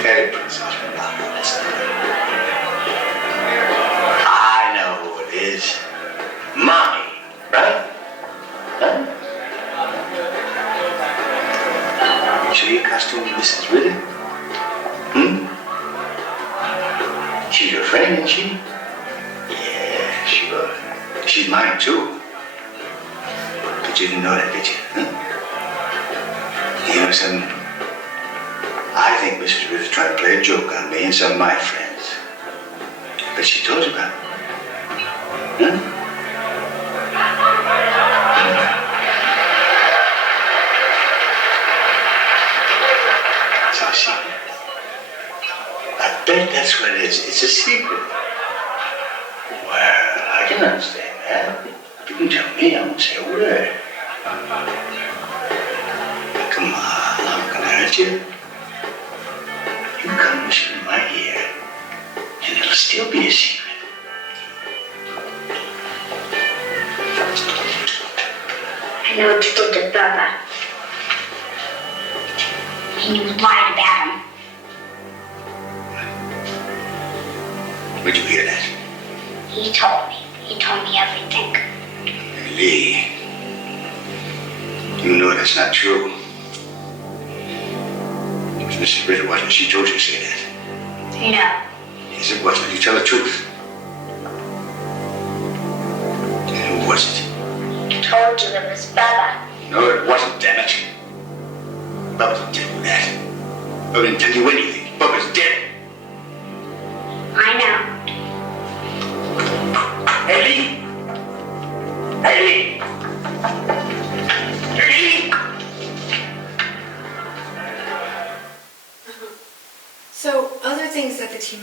Fairy princess from Lockwood. I know who it is. Mommy, right? Huh? Show your costume to Mrs. Ritter? She's your friend, isn't she? Yeah, sure. She's mine, too. But you didn't know that, did you? Huh? You know something? I think Mrs. Ritter tried to play a joke on me and some of my friends. But she told you about it. Huh? I bet that's what it is. It's a secret. Well, I can understand that. You can tell me, I won't say a word. Come on, I'm not gonna hurt you. You come whisper in my ear, and it'll still be a secret. I know what you did to Bubba. And you lied about him. Where'd you hear that? He told me. He told me everything. Lee, you know that's not true. It was Mrs. Ritter, wasn't it? She told you to say that. No. Yes, it was. Now you tell the truth. And who was it? I told you it was Bubba. No, it wasn't, damn it. Bubba didn't tell you that. Bubba didn't tell you anything. Bubba's dead. I know. Hey, Lee! Hey, Lee! Hey, Lee! So other things that the TV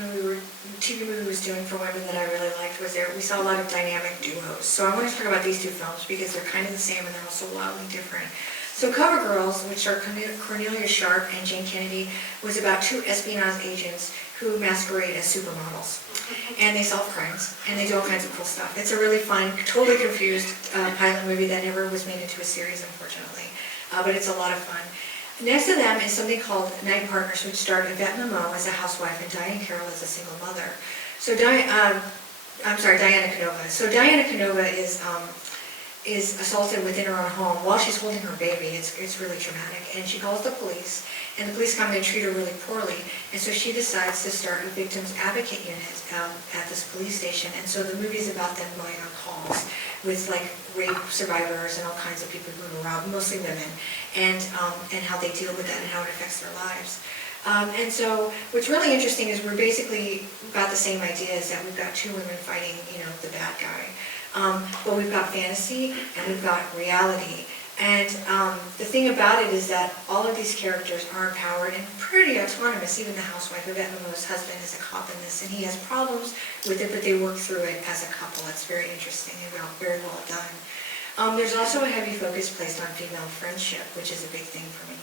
movie was doing for women that I really liked was we saw a lot of dynamic duos. So I want to talk about these 2 films because they're kind of the same and they're also wildly different. So Cover Girls, which are Cornelia Sharp and Jane Kennedy, was about two espionage agents who masquerade as supermodels. And they solve crimes, and they do all kinds of cool stuff. It's a really fun, totally confused pilot movie that never was made into a series, unfortunately. But it's a lot of fun. Next to them is something called Night Partners, which starred Yvette Mimieux as a housewife and Diane Carroll as a single mother. So Diana Canova. So Diana Canova is assaulted within her own home while she's holding her baby. It's really traumatic. And she calls the police, and the police come and treat her really poorly. And so she decides to start a victims advocate unit at this police station. And so the movie's about them going on calls with like rape survivors and all kinds of people who are around, mostly women, and how they deal with that and how it affects their lives. And so what's really interesting is we're basically got the same idea, is that we've got two women fighting, the bad guy. But we've got fantasy and we've got reality. And the thing about it is that all of these characters are empowered and pretty autonomous. Even the housewife, Yvette Mimieux's husband, is a cop in this, and he has problems with it, but they work through it as a couple. It's very interesting and very well done. There's also a heavy focus placed on female friendship, which is a big thing for me.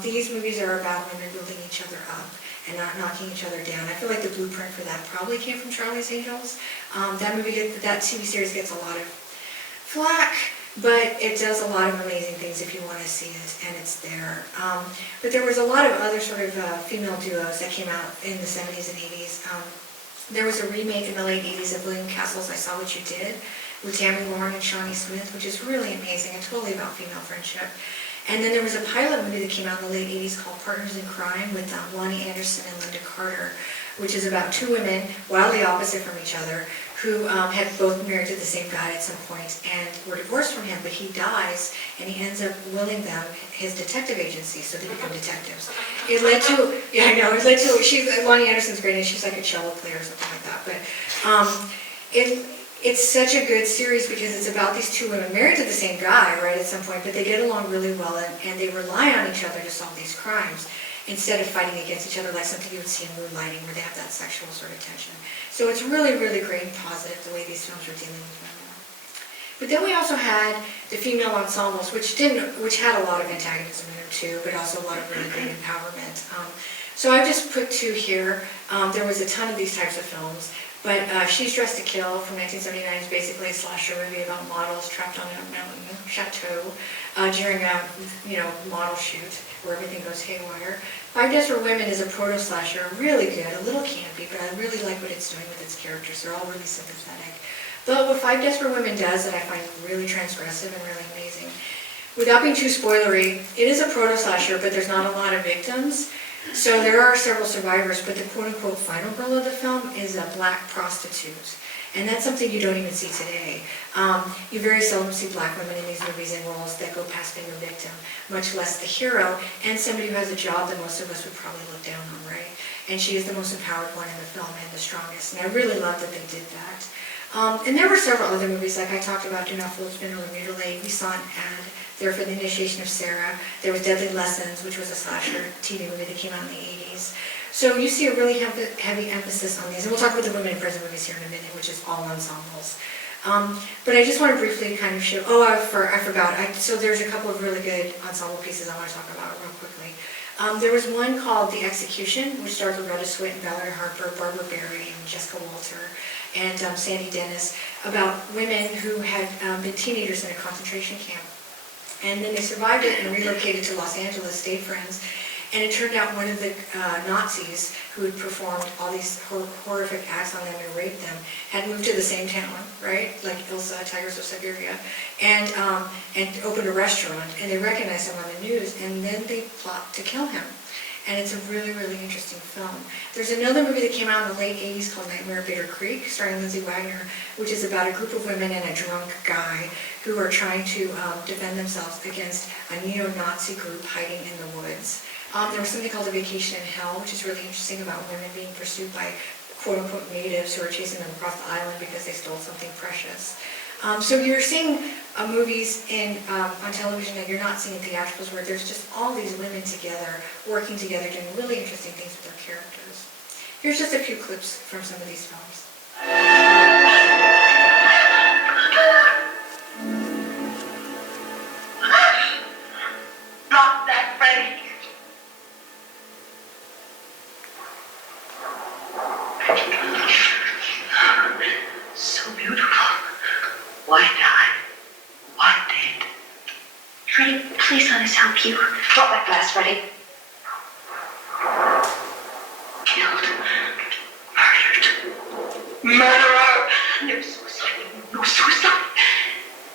These movies are about women building each other up and not knocking each other down. I feel like the blueprint for that probably came from Charlie's Angels. That TV series gets a lot of flack, but it does a lot of amazing things if you want to see it, and it's there. But there was a lot of other sort of female duos that came out in the 70s and 80s. There was a remake in the late 80s of William Castle's I Saw What You Did with Tammy Lauren and Shawnee Smith, which is really amazing and totally about female friendship. And then there was a pilot movie that came out in the late 80s called Partners in Crime with Lonnie Anderson and Linda Carter, which is about two women, wildly opposite from each other, who had both married to the same guy at some point and were divorced from him, but he dies and he ends up willing them his detective agency so they become detectives. It led to, Lonnie Anderson's great, and she's like a cello player or something like that, but it's such a good series because it's about these two women married to the same guy, right, at some point, but they get along really well and they rely on each other to solve these crimes instead of fighting against each other like something you would see in Moonlighting where they have that sexual sort of tension. So it's really, really great and positive the way these films are dealing with women. But then we also had the female ensembles, which had a lot of antagonism in them too, but also a lot of really great empowerment. So I've just put two here. There was a ton of these types of films. But She's Dressed to Kill from 1979 is basically a slasher movie about models trapped on a mountain chateau during a model shoot where everything goes haywire. Five Desperate Women is a proto-slasher, really good, a little campy, but I really like what it's doing with its characters. They're all really sympathetic. But what Five Desperate Women does that I find really transgressive and really amazing, without being too spoilery, it is a proto-slasher, but there's not a lot of victims. So there are several survivors, but the quote-unquote final girl of the film is a black prostitute. And that's something you don't even see today. You very seldom see black women in these movies in roles that go past being a victim, much less the hero, and somebody who has a job that most of us would probably look down on, right? And she is the most empowered one in the film and the strongest, and I really love that they did that. And there were several other movies, like I talked about Do Not Fool, Spin, or Mutilate. We saw an ad there for the initiation of Sarah. There was Deadly Lessons, which was a slasher TV movie that came out in the 80s. So you see a really heavy emphasis on these. And we'll talk about the women in prison movies here in a minute, which is all ensembles. But I just want to briefly kind of show, I forgot. So there's a couple of really good ensemble pieces I want to talk about real quickly. There was one called The Execution, which stars Loretta Swit and Valerie Harper, Barbara Barry, and Jessica Walter, and Sandy Dennis, about women who had been teenagers in a concentration camp. And then they survived it and relocated to Los Angeles, stayed friends. And it turned out one of the Nazis who had performed all these horrific acts on them and raped them had moved to the same town, right? Like Ilsa, Tigers of Siberia, and opened a restaurant. And they recognized him on the news, and then they plot to kill him. And it's a really, really interesting film. There's another movie that came out in the late 80s called Nightmare at Bitter Creek, starring Lindsay Wagner, which is about a group of women and a drunk guy who are trying to defend themselves against a neo-Nazi group hiding in the woods. There was something called A Vacation in Hell, which is really interesting about women being pursued by quote-unquote natives who are chasing them across the island because they stole something precious. So you're seeing movies on television that you're not seeing in theatricals, where there's just all these women together, working together, doing really interesting things with their characters. Here's just a few clips from some of these films. let us help you. Drop that glass, Freddie. Killed. Murdered. Murderer. No suicide. No suicide.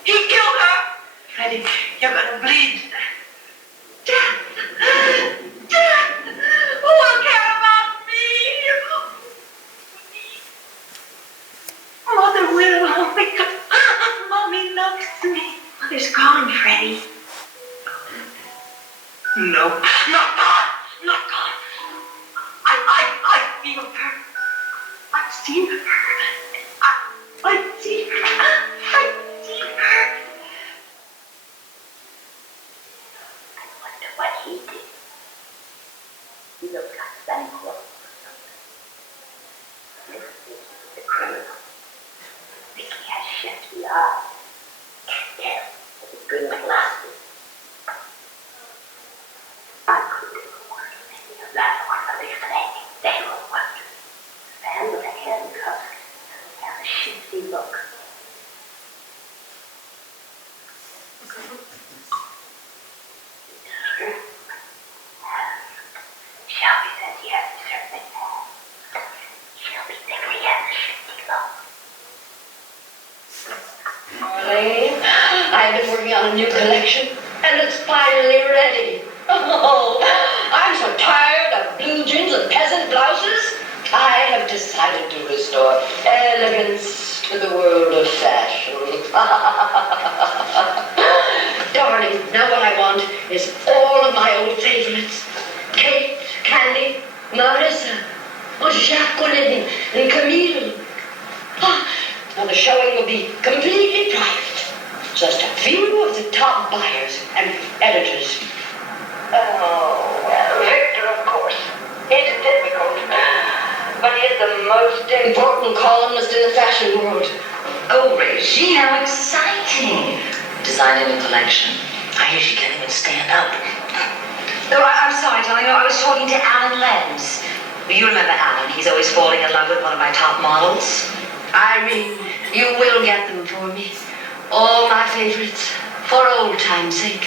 He killed her. Freddie, you're gonna bleed. Death. Death. Who will care about me? Mother will. Oh my God. Mommy loves me. Mother's gone, Freddie. No, not gone. Not gone. I feel her. I've seen her. I've seen her. I've seen her. I wonder what he did. He looked like a bankroll or something. This is the criminal. Vicky has shifty eyes. Can't tell if it's good with glasses. I couldn't afford any of that or hallucinating. They were wonders. Man with a handcuff and a shifty look. Shelby says yes, he certainly has. Shelby thinks he has a shifty look. Marlene, I've been working on a new collection, and it's finally ready. Oh, I'm so tired of blue jeans and peasant blouses. I have decided to restore elegance to the world of fashion. Darling, now what I want is all of my old favorites. Kate, Candy, Marissa, Jacqueline, and Camille. Now the showing will be completely private. Just a few of the top buyers and editors. Oh, well, Victor, of course. He's difficult. But he's the most important columnist in the fashion world. Oh, Reyes, how exciting. Designed a new collection. I hear she can't even stand up. Oh, I'm sorry, darling. I was talking to Alan Lenz. You remember Alan? He's always falling in love with one of my top models. Irene, you will get them for me. All my favorites. For old time's sake.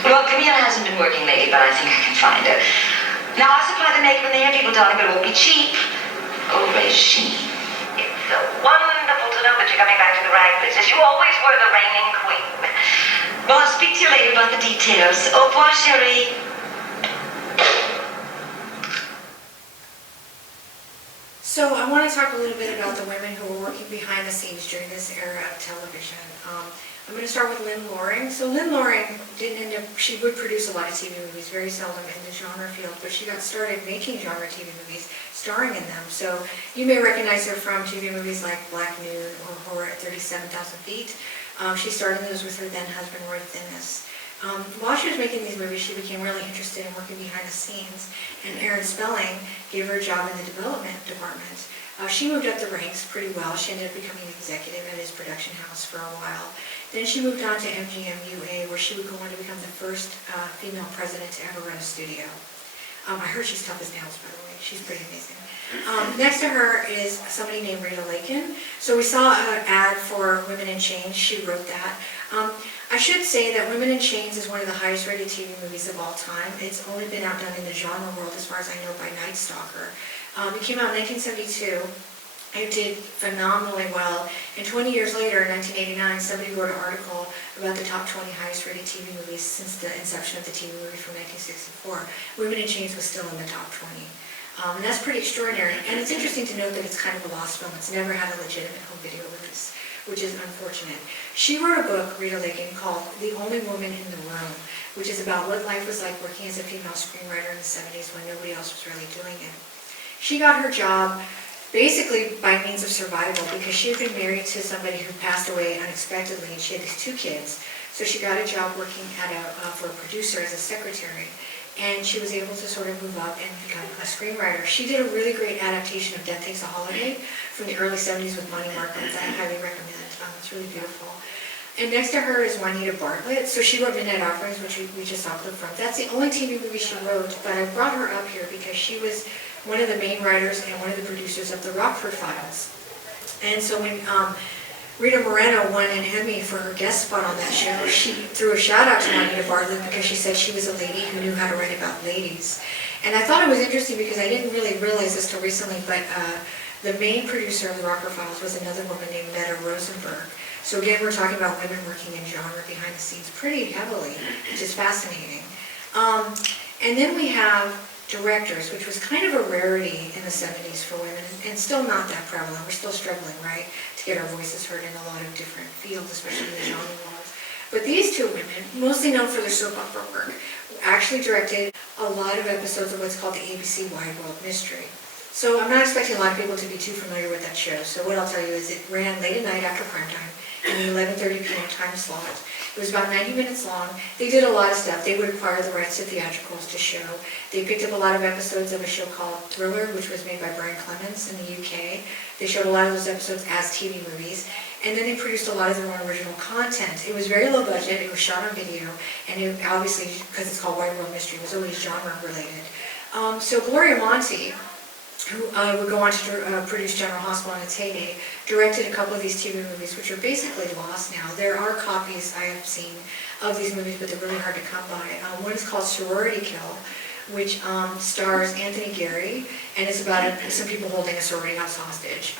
Well, Camille hasn't been working lately, but I think I can find her. Now, I'll supply the makeup and the hair people, darling, but it won't be cheap. Oh, Regine. It's so wonderful to know that you're coming back to the rag business. You always were the reigning queen. Well, I'll speak to you later about the details. Au revoir, chérie. So I want to talk a little bit about the women who were working behind the scenes during this era of television. I'm going to start with Lynn Loring. So Lynn Loring she would produce a lot of TV movies, very seldom in the genre field, but she got started making genre TV movies, starring in them. So you may recognize her from TV movies like Black Noon or Horror at 37,000 Feet. She starred in those with her then husband, Roy Thinnes. While she was making these movies, she became really interested in working behind the scenes, and Aaron Spelling gave her a job in the development department. She moved up the ranks pretty well. She ended up becoming an executive at his production house for a while. Then she moved on to MGM UA, where she would go on to become the first female president to ever run a studio. I heard she's tough as nails, by the way. She's pretty amazing. Next to her is somebody named Rita Lakin. So we saw an ad for Women in Chains. She wrote that. I should say that Women in Chains is one of the highest rated TV movies of all time. It's only been outdone in the genre world, as far as I know, by Night Stalker. It came out in 1972. It did phenomenally well. And 20 years later, in 1989, somebody wrote an article about the top 20 highest rated TV movies since the inception of the TV movie from 1964. Women in Chains was still in the top 20. And that's pretty extraordinary. And it's interesting to note that it's kind of a lost film. It's never had a legitimate home video release, which is unfortunate. She wrote a book, Rita Lakin, called The Only Woman in the Room, which is about what life was like working as a female screenwriter in the 70s when nobody else was really doing it. She got her job basically by means of survival, because she had been married to somebody who passed away unexpectedly, and she had these 2 kids. So she got a job working for a producer as a secretary, and she was able to sort of move up and become a screenwriter. She did a really great adaptation of Death Takes a Holiday from the early 70s with Monty Markham that I highly recommend. It's really beautiful. And next to her is Juanita Bartlett. So she wrote Midnight Offerings, which we just saw a clip from. That's the only TV movie she wrote, but I brought her up here because she was one of the main writers and one of the producers of the Rockford Files. And so when Rita Moreno won an Emmy for her guest spot on that show. She threw a shout out to Juanita Bartlett because she said she was a lady who knew how to write about ladies. And I thought it was interesting because I didn't really realize this till recently, but the main producer of the Rocker Files was another woman named Meta Rosenberg. So again, we're talking about women working in genre behind the scenes pretty heavily, which is fascinating. And then we have directors, which was kind of a rarity in the 70s for women, and still not that prevalent. We're still struggling, right, to get our voices heard in a lot of different fields, especially in the genre world. But these two women, mostly known for their soap opera work, actually directed a lot of episodes of what's called the ABC Wide World Mystery. So I'm not expecting a lot of people to be too familiar with that show. So what I'll tell you is it ran late at night after prime time in the 11:30 p.m. time slot. It was about 90 minutes long. They did a lot of stuff. They would acquire the rights to theatricals to show. They picked up a lot of episodes of a show called Thriller, which was made by Brian Clemens in the UK. They showed a lot of those episodes as TV movies. And then they produced a lot of their own original content. It was very low budget. It was shot on video. And it, obviously, because it's called Wide World Mystery, it was always genre related. So Gloria Monty, who would go on to produce General Hospital in its heyday, directed a couple of these TV movies, which are basically lost now. There are copies I have seen of these movies, but they're really hard to come by. One is called Sorority Kill, which stars Anthony Gary, and it's about some people holding a sorority house hostage.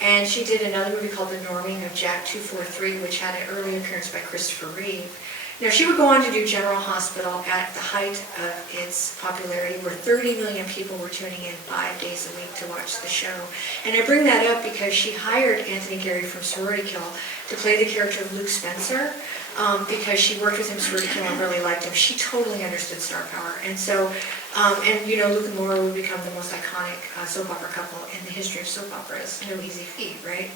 And she did another movie called The Norming of Jack 243, which had an early appearance by Christopher Reeve. Now, she would go on to do General Hospital at the height of its popularity, where 30 million people were tuning in 5 days a week to watch the show. And I bring that up because she hired Anthony Gary from Sorority Kill to play the character of Luke Spencer, because she worked with him in Sorority Kill and really liked him. She totally understood star power. And so, you know, Luke and Laura would become the most iconic soap opera couple in the history of soap operas. No easy feat, right?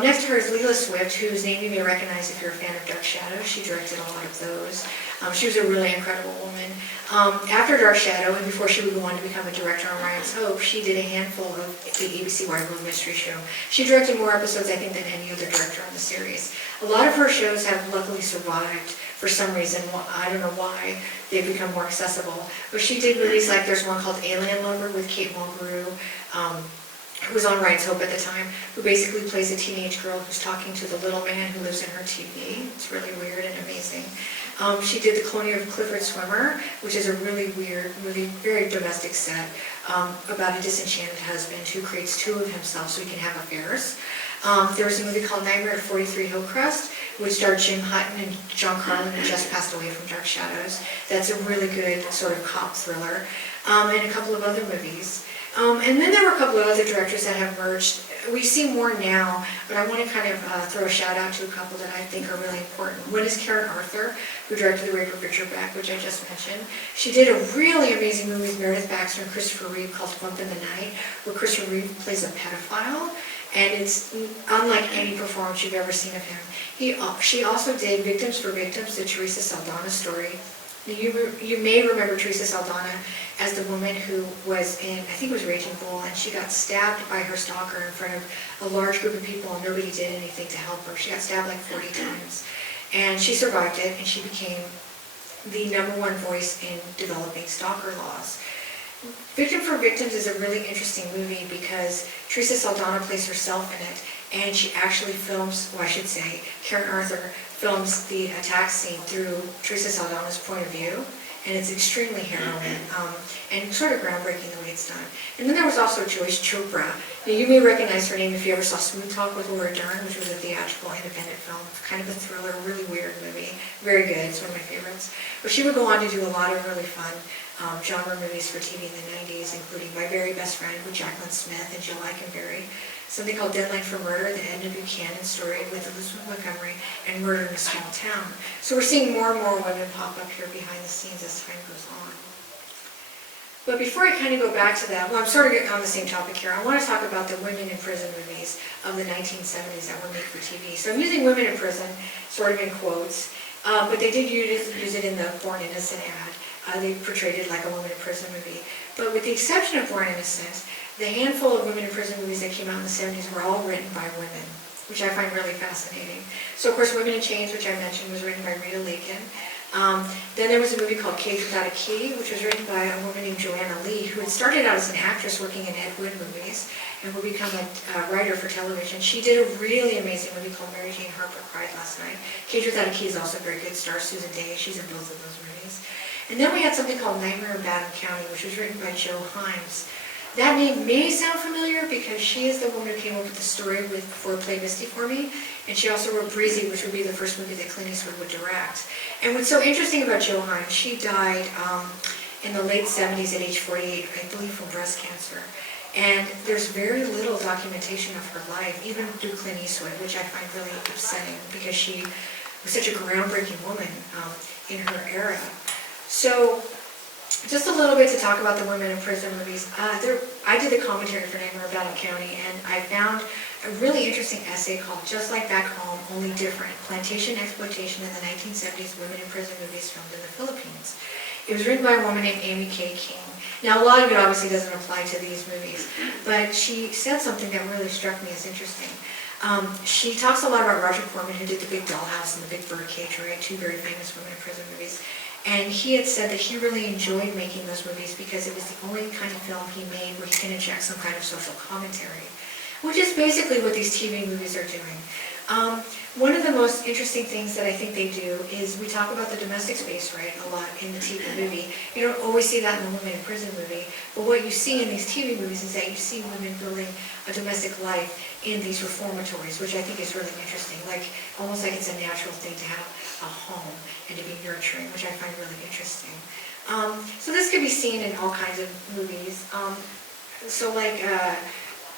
Next to her is Leela Swift, whose name you may recognize if you're a fan of Dark Shadow. She directed a lot of those. She was a really incredible woman. After Dark Shadow, and before she would go on to become a director on Ryan's Hope, she did a handful of the ABC Wide World Mystery Show. She directed more episodes, I think, than any other director on the series. A lot of her shows have luckily survived for some reason. I don't know why they've become more accessible. But she did movies like, there's one called Alien Lover with Kate Mulgrew, who was on Ryan's Hope at the time, who basically plays a teenage girl who's talking to the little man who lives in her TV. It's really weird and amazing. She did The Cloning of Clifford Swimmer, which is a really weird movie, very domestic set, about a disenchanted husband who creates two of himself so he can have affairs. There was a movie called Nightmare at 43 Hillcrest, which starred Jim Hutton and John Carlin, who just passed away from Dark Shadows. That's a really good sort of cop thriller. And a couple of other movies. And then there were a couple of other directors that have merged. We see more now, but I want to kind of throw a shout out to a couple that I think are really important. One is Karen Arthur, who directed The Rape of Richard Beck, which I just mentioned. She did a really amazing movie with Meredith Baxter and Christopher Reeve called Bump in the Night, where Christopher Reeve plays a pedophile, and it's unlike any performance you've ever seen of him. She also did Victims for Victims, the Teresa Saldana story. You may remember Teresa Saldana as the woman who was in, I think it was Raging Bull, and she got stabbed by her stalker in front of a large group of people, and nobody did anything to help her. She got stabbed like 40 times. And she survived it, and she became the #1 voice in developing stalker laws. Victim for Victims is a really interesting movie because Teresa Saldana plays herself in it, and she actually films, well, I should say, Karen Arthur films the attack scene through Teresa Saldana's point of view, and it's extremely harrowing and sort of groundbreaking the way it's done. And then there was also Joyce Chopra. Now, you may recognize her name if you ever saw Smooth Talk with Laura Dern, which was a theatrical independent film, kind of a thriller, really weird movie, very good, it's one of my favorites. But she would go on to do a lot of really fun genre movies for TV in the 90s, including My Very Best Friend with Jacqueline Smith and Jill Eikenberry, something called Deadline for Murder, the Edna Buchanan story with Elizabeth Montgomery, and Murder in a Small Town. So we're seeing more and more women pop up here behind the scenes as time goes on. But before I kind of go back to that, well, I'm sort of on the same topic here. I want to talk about the women in prison movies of the 1970s that were made for TV. So I'm using women in prison sort of in quotes, but they did use it in the Born Innocent ad. They portrayed it like a woman in prison movie. But with the exception of Born Innocent, the handful of women in prison movies that came out in the 70s were all written by women, which I find really fascinating. So, of course, Women in Chains, which I mentioned, was written by Rita Lakin. Then there was a movie called Cage Without a Key, which was written by a woman named Joanna Lee, who had started out as an actress working in Ed Wood movies and would become a writer for television. She did a really amazing movie called Mary Jane Harper Cried Last Night. Cage Without a Key is also very good. Stars Susan Day. She's in both of those movies. And then we had something called Nightmare in Badham County, which was written by Jo Himes. That name may sound familiar because she is the woman who came up with the story for Play Misty for Me, and she also wrote Breezy, which would be the first movie that Clint Eastwood would direct. And what's so interesting about Jo Himes, she died in the late 70s at age 48, I believe from breast cancer. And there's very little documentation of her life, even through Clint Eastwood, which I find really upsetting because she was such a groundbreaking woman in her era. So, just a little bit to talk about the women in prison movies. I did the commentary for Nightmare in Badham County, and I found a really interesting essay called Just Like Back Home, Only Different, Plantation Exploitation in the 1970s Women in Prison Movies Filmed in the Philippines. It was written by a woman named Amy K. King. Now, a lot of it obviously doesn't apply to these movies, but she said something that really struck me as interesting. She talks a lot about Roger Corman, who did The Big Dollhouse and The Big Birdcage, right? Two very famous women in prison movies. And he had said that he really enjoyed making those movies because it was the only kind of film he made where he can inject some kind of social commentary, which is basically what these TV movies are doing. One of the most interesting things that I think they do is we talk about the domestic space, right, a lot in the TV movie. You don't always see that in the women in prison movie, but what you see in these TV movies is that you see women building a domestic life in these reformatories, which I think is really interesting, like almost like it's a natural thing to have a home and to be nurturing, which I find really interesting. So this could be seen in all kinds of movies. So like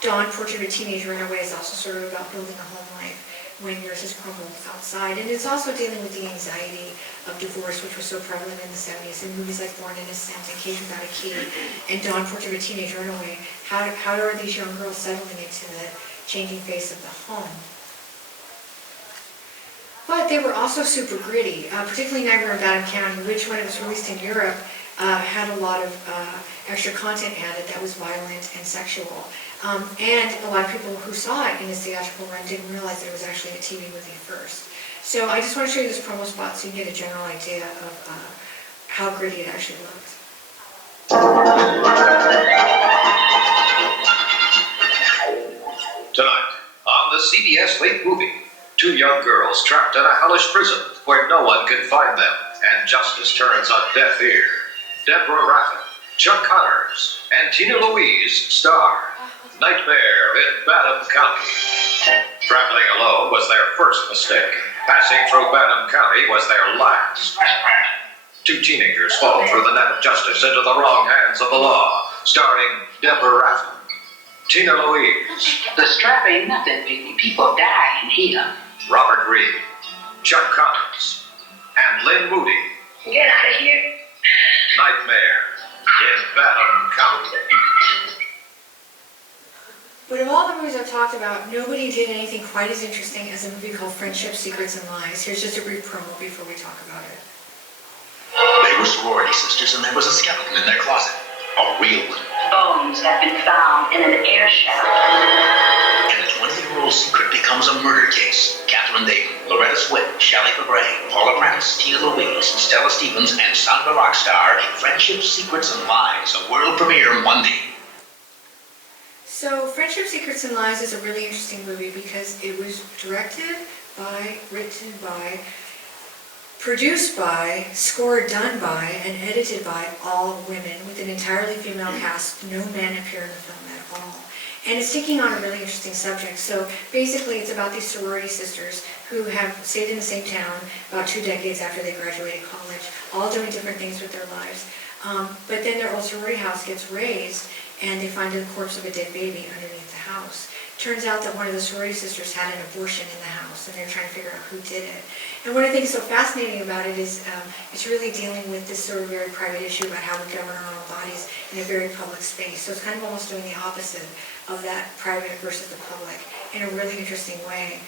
Dawn, Portrait of a Teenage Runaway is also sort of about building a home life when yours is crumbled outside. And it's also dealing with the anxiety of divorce, which was so prevalent in the 70s. In movies like Born Innocent and Cage Without a Key and Dawn, Portrait of a Teenage Runaway, how are these young girls settling into the changing face of the home? But they were also super gritty, particularly Nightmare in Badham County, which when it was released in Europe had a lot of extra content added that was violent and sexual. And a lot of people who saw it in its theatrical run didn't realize that it was actually a TV movie first. So I just want to show you this promo spot so you can get a general idea of how gritty it actually looks. Tonight, on the CBS late movie, two young girls trapped in a hellish prison where no one can find them, and justice turns a deaf ear. Deborah Raffin, Chuck Connors, and Tina Louise star Nightmare in Badham County. Traveling alone was their first mistake. Passing through Badham County was their last. Two teenagers fall through the net of justice into the wrong hands of the law, starring Deborah Raffin, Tina Louise. The strap ain't nothing, baby. People die in here. Robert Reed, Chuck Connors, and Lynn Moody. Get out of here. Nightmare in Badham County. But of all the movies I've talked about, nobody did anything quite as interesting as a movie called Friendship, Secrets, and Lies. Here's just a brief promo before we talk about it. They were sorority sisters, and there was a skeleton in their closet. A real one. Bones have been found in an air shaft. And the 20-year-old secret becomes a murder case. Catherine Dayton, Loretta Swit, Shelley Fabre, Paula Prentice, Tina Louise, Stella Stevens, and Sandra Rockstar in Friendship, Secrets, and Lies, a world premiere Monday. So Friendship, Secrets, and Lies is a really interesting movie because it was directed by, written by, produced by, score done by, and edited by all women with an entirely female cast. No men appear in the film at all. And it's taking on a really interesting subject. So basically it's about these sorority sisters who have stayed in the same town about 2 decades after they graduated college, all doing different things with their lives. But then their old sorority house gets razed and they find the corpse of a dead baby underneath the house. Turns out that one of the sorority sisters had an abortion in the house, and they're trying to figure out who did it. And one of the things so fascinating about it is it's really dealing with this sort of very private issue about how we govern our own bodies in a very public space. So it's kind of almost doing the opposite of that private versus the public in a really interesting way.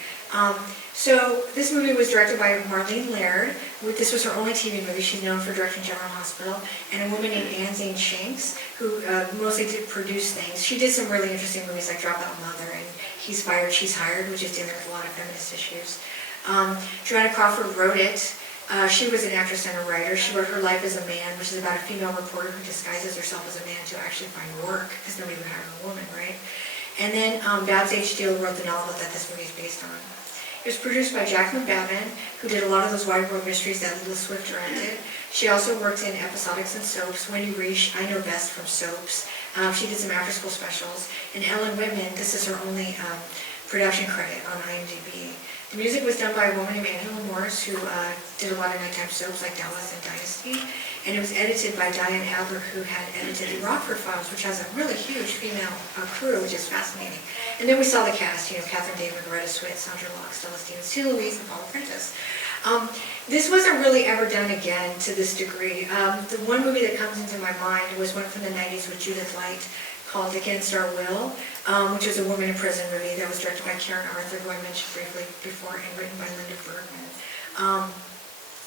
So this movie was directed by Marlene Laird. This was her only TV movie. She's known for directing General Hospital. And a woman named Anne Zane Shanks, who mostly did produce things. She did some really interesting movies like Dropout Mother and He's Fired, She's Hired, which is dealing with a lot of feminist issues. Joanna Crawford wrote it. She was an actress and a writer. She wrote Her Life as a Man, which is about a female reporter who disguises herself as a man to actually find work, because nobody would hire a woman, right? And then Babs H. Steele wrote the novel that this movie is based on. It was produced by Jacqueline Babin, who did a lot of those wide world mysteries that Lila Swift directed. She also worked in episodics and soaps. Wendy Reich, I know best from soaps. She did some after school specials. And Ellen Whitman, this is her only production credit on IMDb. The music was done by a woman named Angela Morris, who did a lot of nighttime soaps like Dallas and Dynasty. And it was edited by Diane Adler, who had edited the Rockford Files, which has a really huge female crew, which is fascinating. And then we saw the cast, Catherine David, Loretta Swit, Sandra Locke, Stella Stevens, Tina Louise, and Paula Prentice. This wasn't really ever done again to this degree. The one movie that comes into my mind was one from the 90s with Judith Light called Against Our Will, which was a woman in prison movie that was directed by Karen Arthur, who I mentioned briefly before, and written by Linda Bergman.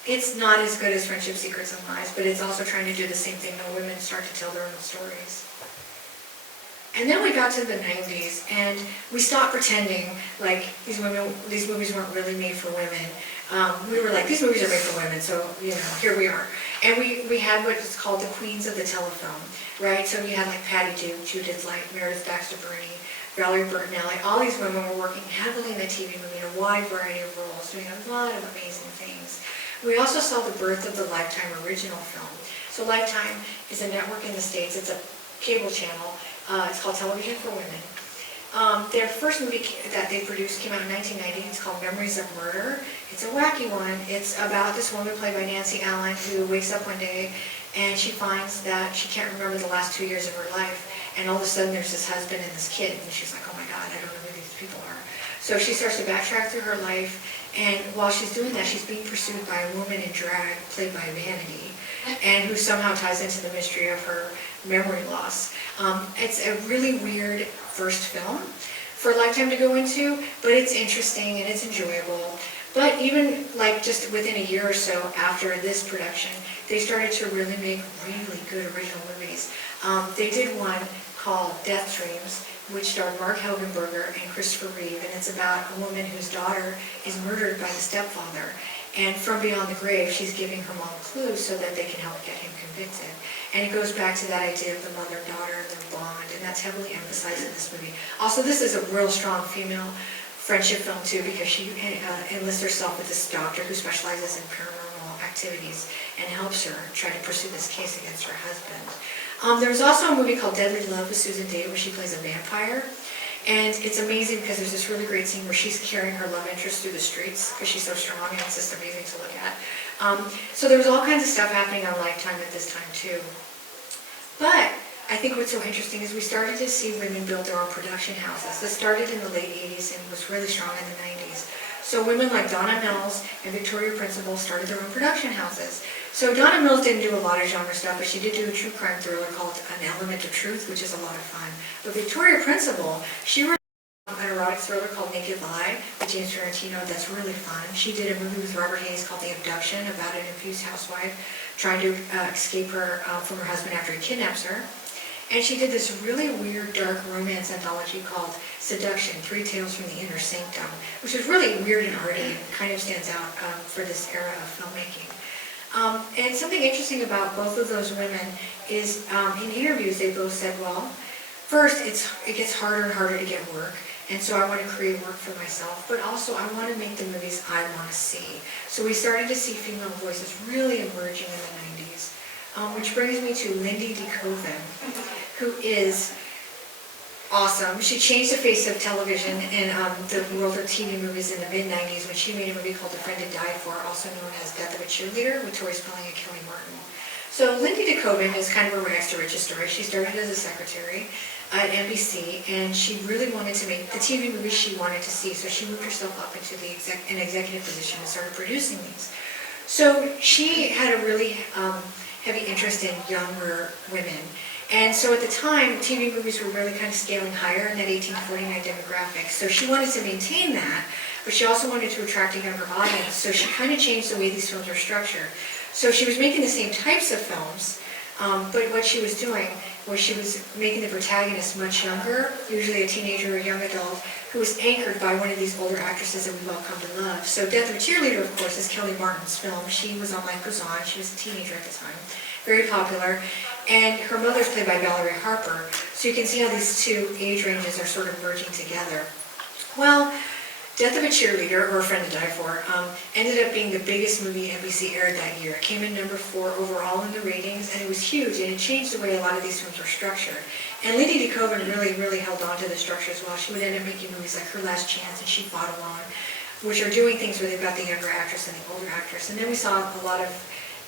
It's not as good as Friendship, Secrets, and Lies, but it's also trying to do the same thing when women start to tell their own stories. And then we got to the 90s, and we stopped pretending like these movies weren't really made for women. We were like, these movies are made for women, so, here we are. And we had what is called the queens of the telefilm, right? So you had like Patty Duke, Judith Light, Meredith Baxter Burney, Valerie Bertinelli. All these women were working heavily in the TV movie in a wide variety of roles, doing a lot of amazing things. We also saw the birth of the Lifetime original film. So Lifetime is a network in the States. It's a cable channel. It's called Television for Women. Their first movie that they produced came out in 1990. It's called Memories of Murder. It's a wacky one. It's about this woman played by Nancy Allen who wakes up one day and she finds that she can't remember the last 2 years of her life. And all of a sudden there's this husband and this kid. And she's like, oh my God, I don't know who these people are. So she starts to backtrack through her life. And while she's doing that, she's being pursued by a woman in drag played by Vanity, and who somehow ties into the mystery of her memory loss. It's a really weird first film for Lifetime to go into, but it's interesting and it's enjoyable. But even like just within a year or so after this production, they started to really make really good original movies. They did one called Death Dreams, which starred Mark Helgenberger and Christopher Reeve, and it's about a woman whose daughter is murdered by the stepfather. And from beyond the grave, she's giving her mom clues so that they can help get him convicted. And it goes back to that idea of the mother and daughter and their bond, and that's heavily emphasized in this movie. Also, this is a real strong female friendship film too, because she enlists herself with this doctor who specializes in paranormal activities and helps her try to pursue this case against her husband. There was also a movie called Deadly Love with Susan Day where she plays a vampire. And it's amazing because there's this really great scene where she's carrying her love interest through the streets because she's so strong, and it's just amazing to look at. So there was all kinds of stuff happening on Lifetime at this time too. But I think what's so interesting is we started to see women build their own production houses. This started in the late 80s and was really strong in the 90s. So women like Donna Mills and Victoria Principal started their own production houses. So Donna Mills didn't do a lot of genre stuff, but she did do a true crime thriller called An Element of Truth, which is a lot of fun. But Victoria Principal, she wrote an erotic thriller called Naked Lie with James Tarantino that's really fun. She did a movie with Robert Hayes called The Abduction about an abused housewife trying to escape her from her husband after he kidnaps her. And she did this really weird, dark romance anthology called Seduction, 3 Tales from the Inner Sanctum, which is really weird and arty and kind of stands out for this era of filmmaking. And something interesting about both of those women is in interviews they both said, well, first it gets harder and harder to get work, and so I want to create work for myself, but also I want to make the movies I want to see. So we started to see female voices really emerging in the 90s, which brings me to Lindy DeKoven, who is awesome. She changed the face of television in the world of TV movies in the mid-90s when she made a movie called The Friend to Die For, also known as Death of a Cheerleader, with Tori Spelling and Kelly Martin. So Lindy DeKoven is kind of a rags to riches story. She started as a secretary at NBC, and she really wanted to make the TV movies she wanted to see, so she moved herself up into an executive position and started producing these. So she had a really heavy interest in younger women. And so at the time, TV movies were really kind of scaling higher in that 1849 demographic. So she wanted to maintain that, but she also wanted to attract a younger audience. So she kind of changed the way these films were structured. So she was making the same types of films, but what she was doing where she was making the protagonist much younger, usually a teenager or young adult, who was anchored by one of these older actresses that we've all come to love. So Death of a Cheerleader, of course, is Kelly Martin's film. She was on Life Goes On. She was a teenager at the time, very popular. And her mother's played by Valerie Harper. So you can see how these two age ranges are sort of merging together. Well, Death of a Cheerleader, or A Friend to Die For, ended up being the biggest movie NBC aired that year. It came in number 4 overall in the ratings, and it was huge, and it changed the way a lot of these films were structured. And Lady DeKoven really held on to the structure as well. She would end up making movies like Her Last Chance and She Fought Alone, which are doing things where they've got the younger actress and the older actress. And then we saw a lot of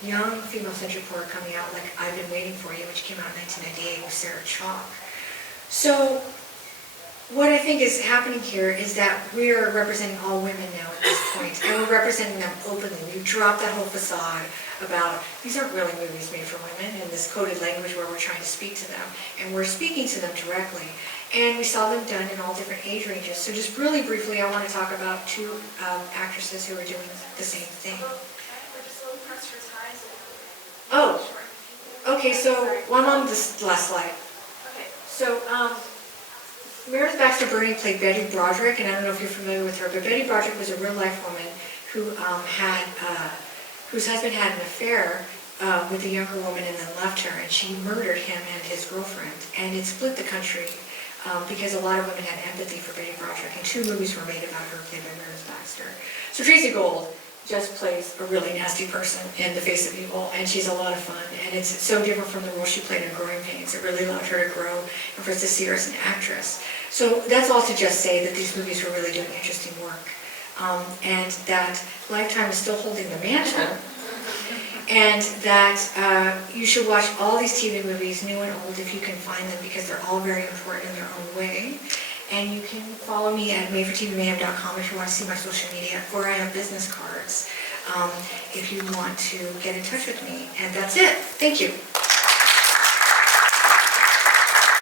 young female-centric horror coming out, like I've Been Waiting For You, which came out in 1998 with Sarah Chalk. So what I think is happening here is that we're representing all women now at this point, and we're representing them openly. We've dropped that whole facade about these aren't really movies made for women, and this coded language where we're trying to speak to them, and we're speaking to them directly. And we saw them done in all different age ranges. So just really briefly, I want to talk about 2 actresses who are doing the same thing. Oh, okay, so I'm on this last slide. So, Meredith Baxter Birney played Betty Broderick, and I don't know if you're familiar with her, but Betty Broderick was a real-life woman who whose husband had an affair with a younger woman and then left her, and she murdered him and his girlfriend. And it split the country because a lot of women had empathy for Betty Broderick, and 2 movies were made about her, played by Meredith Baxter. So Tracy Gold just plays a really nasty person in The Face of Evil, and she's a lot of fun, and it's so different from the role she played in Growing Pains. It really allowed her to grow and for us to see her as an actress. So that's all to just say that these movies were really doing interesting work, and that Lifetime is still holding the mantle, and that you should watch all these TV movies, new and old, if you can find them, because they're all very important in their own way. And you can follow me at madefortvmayhem.com if you want to see my social media, or I have business cards if you want to get in touch with me. And that's it. Thank you.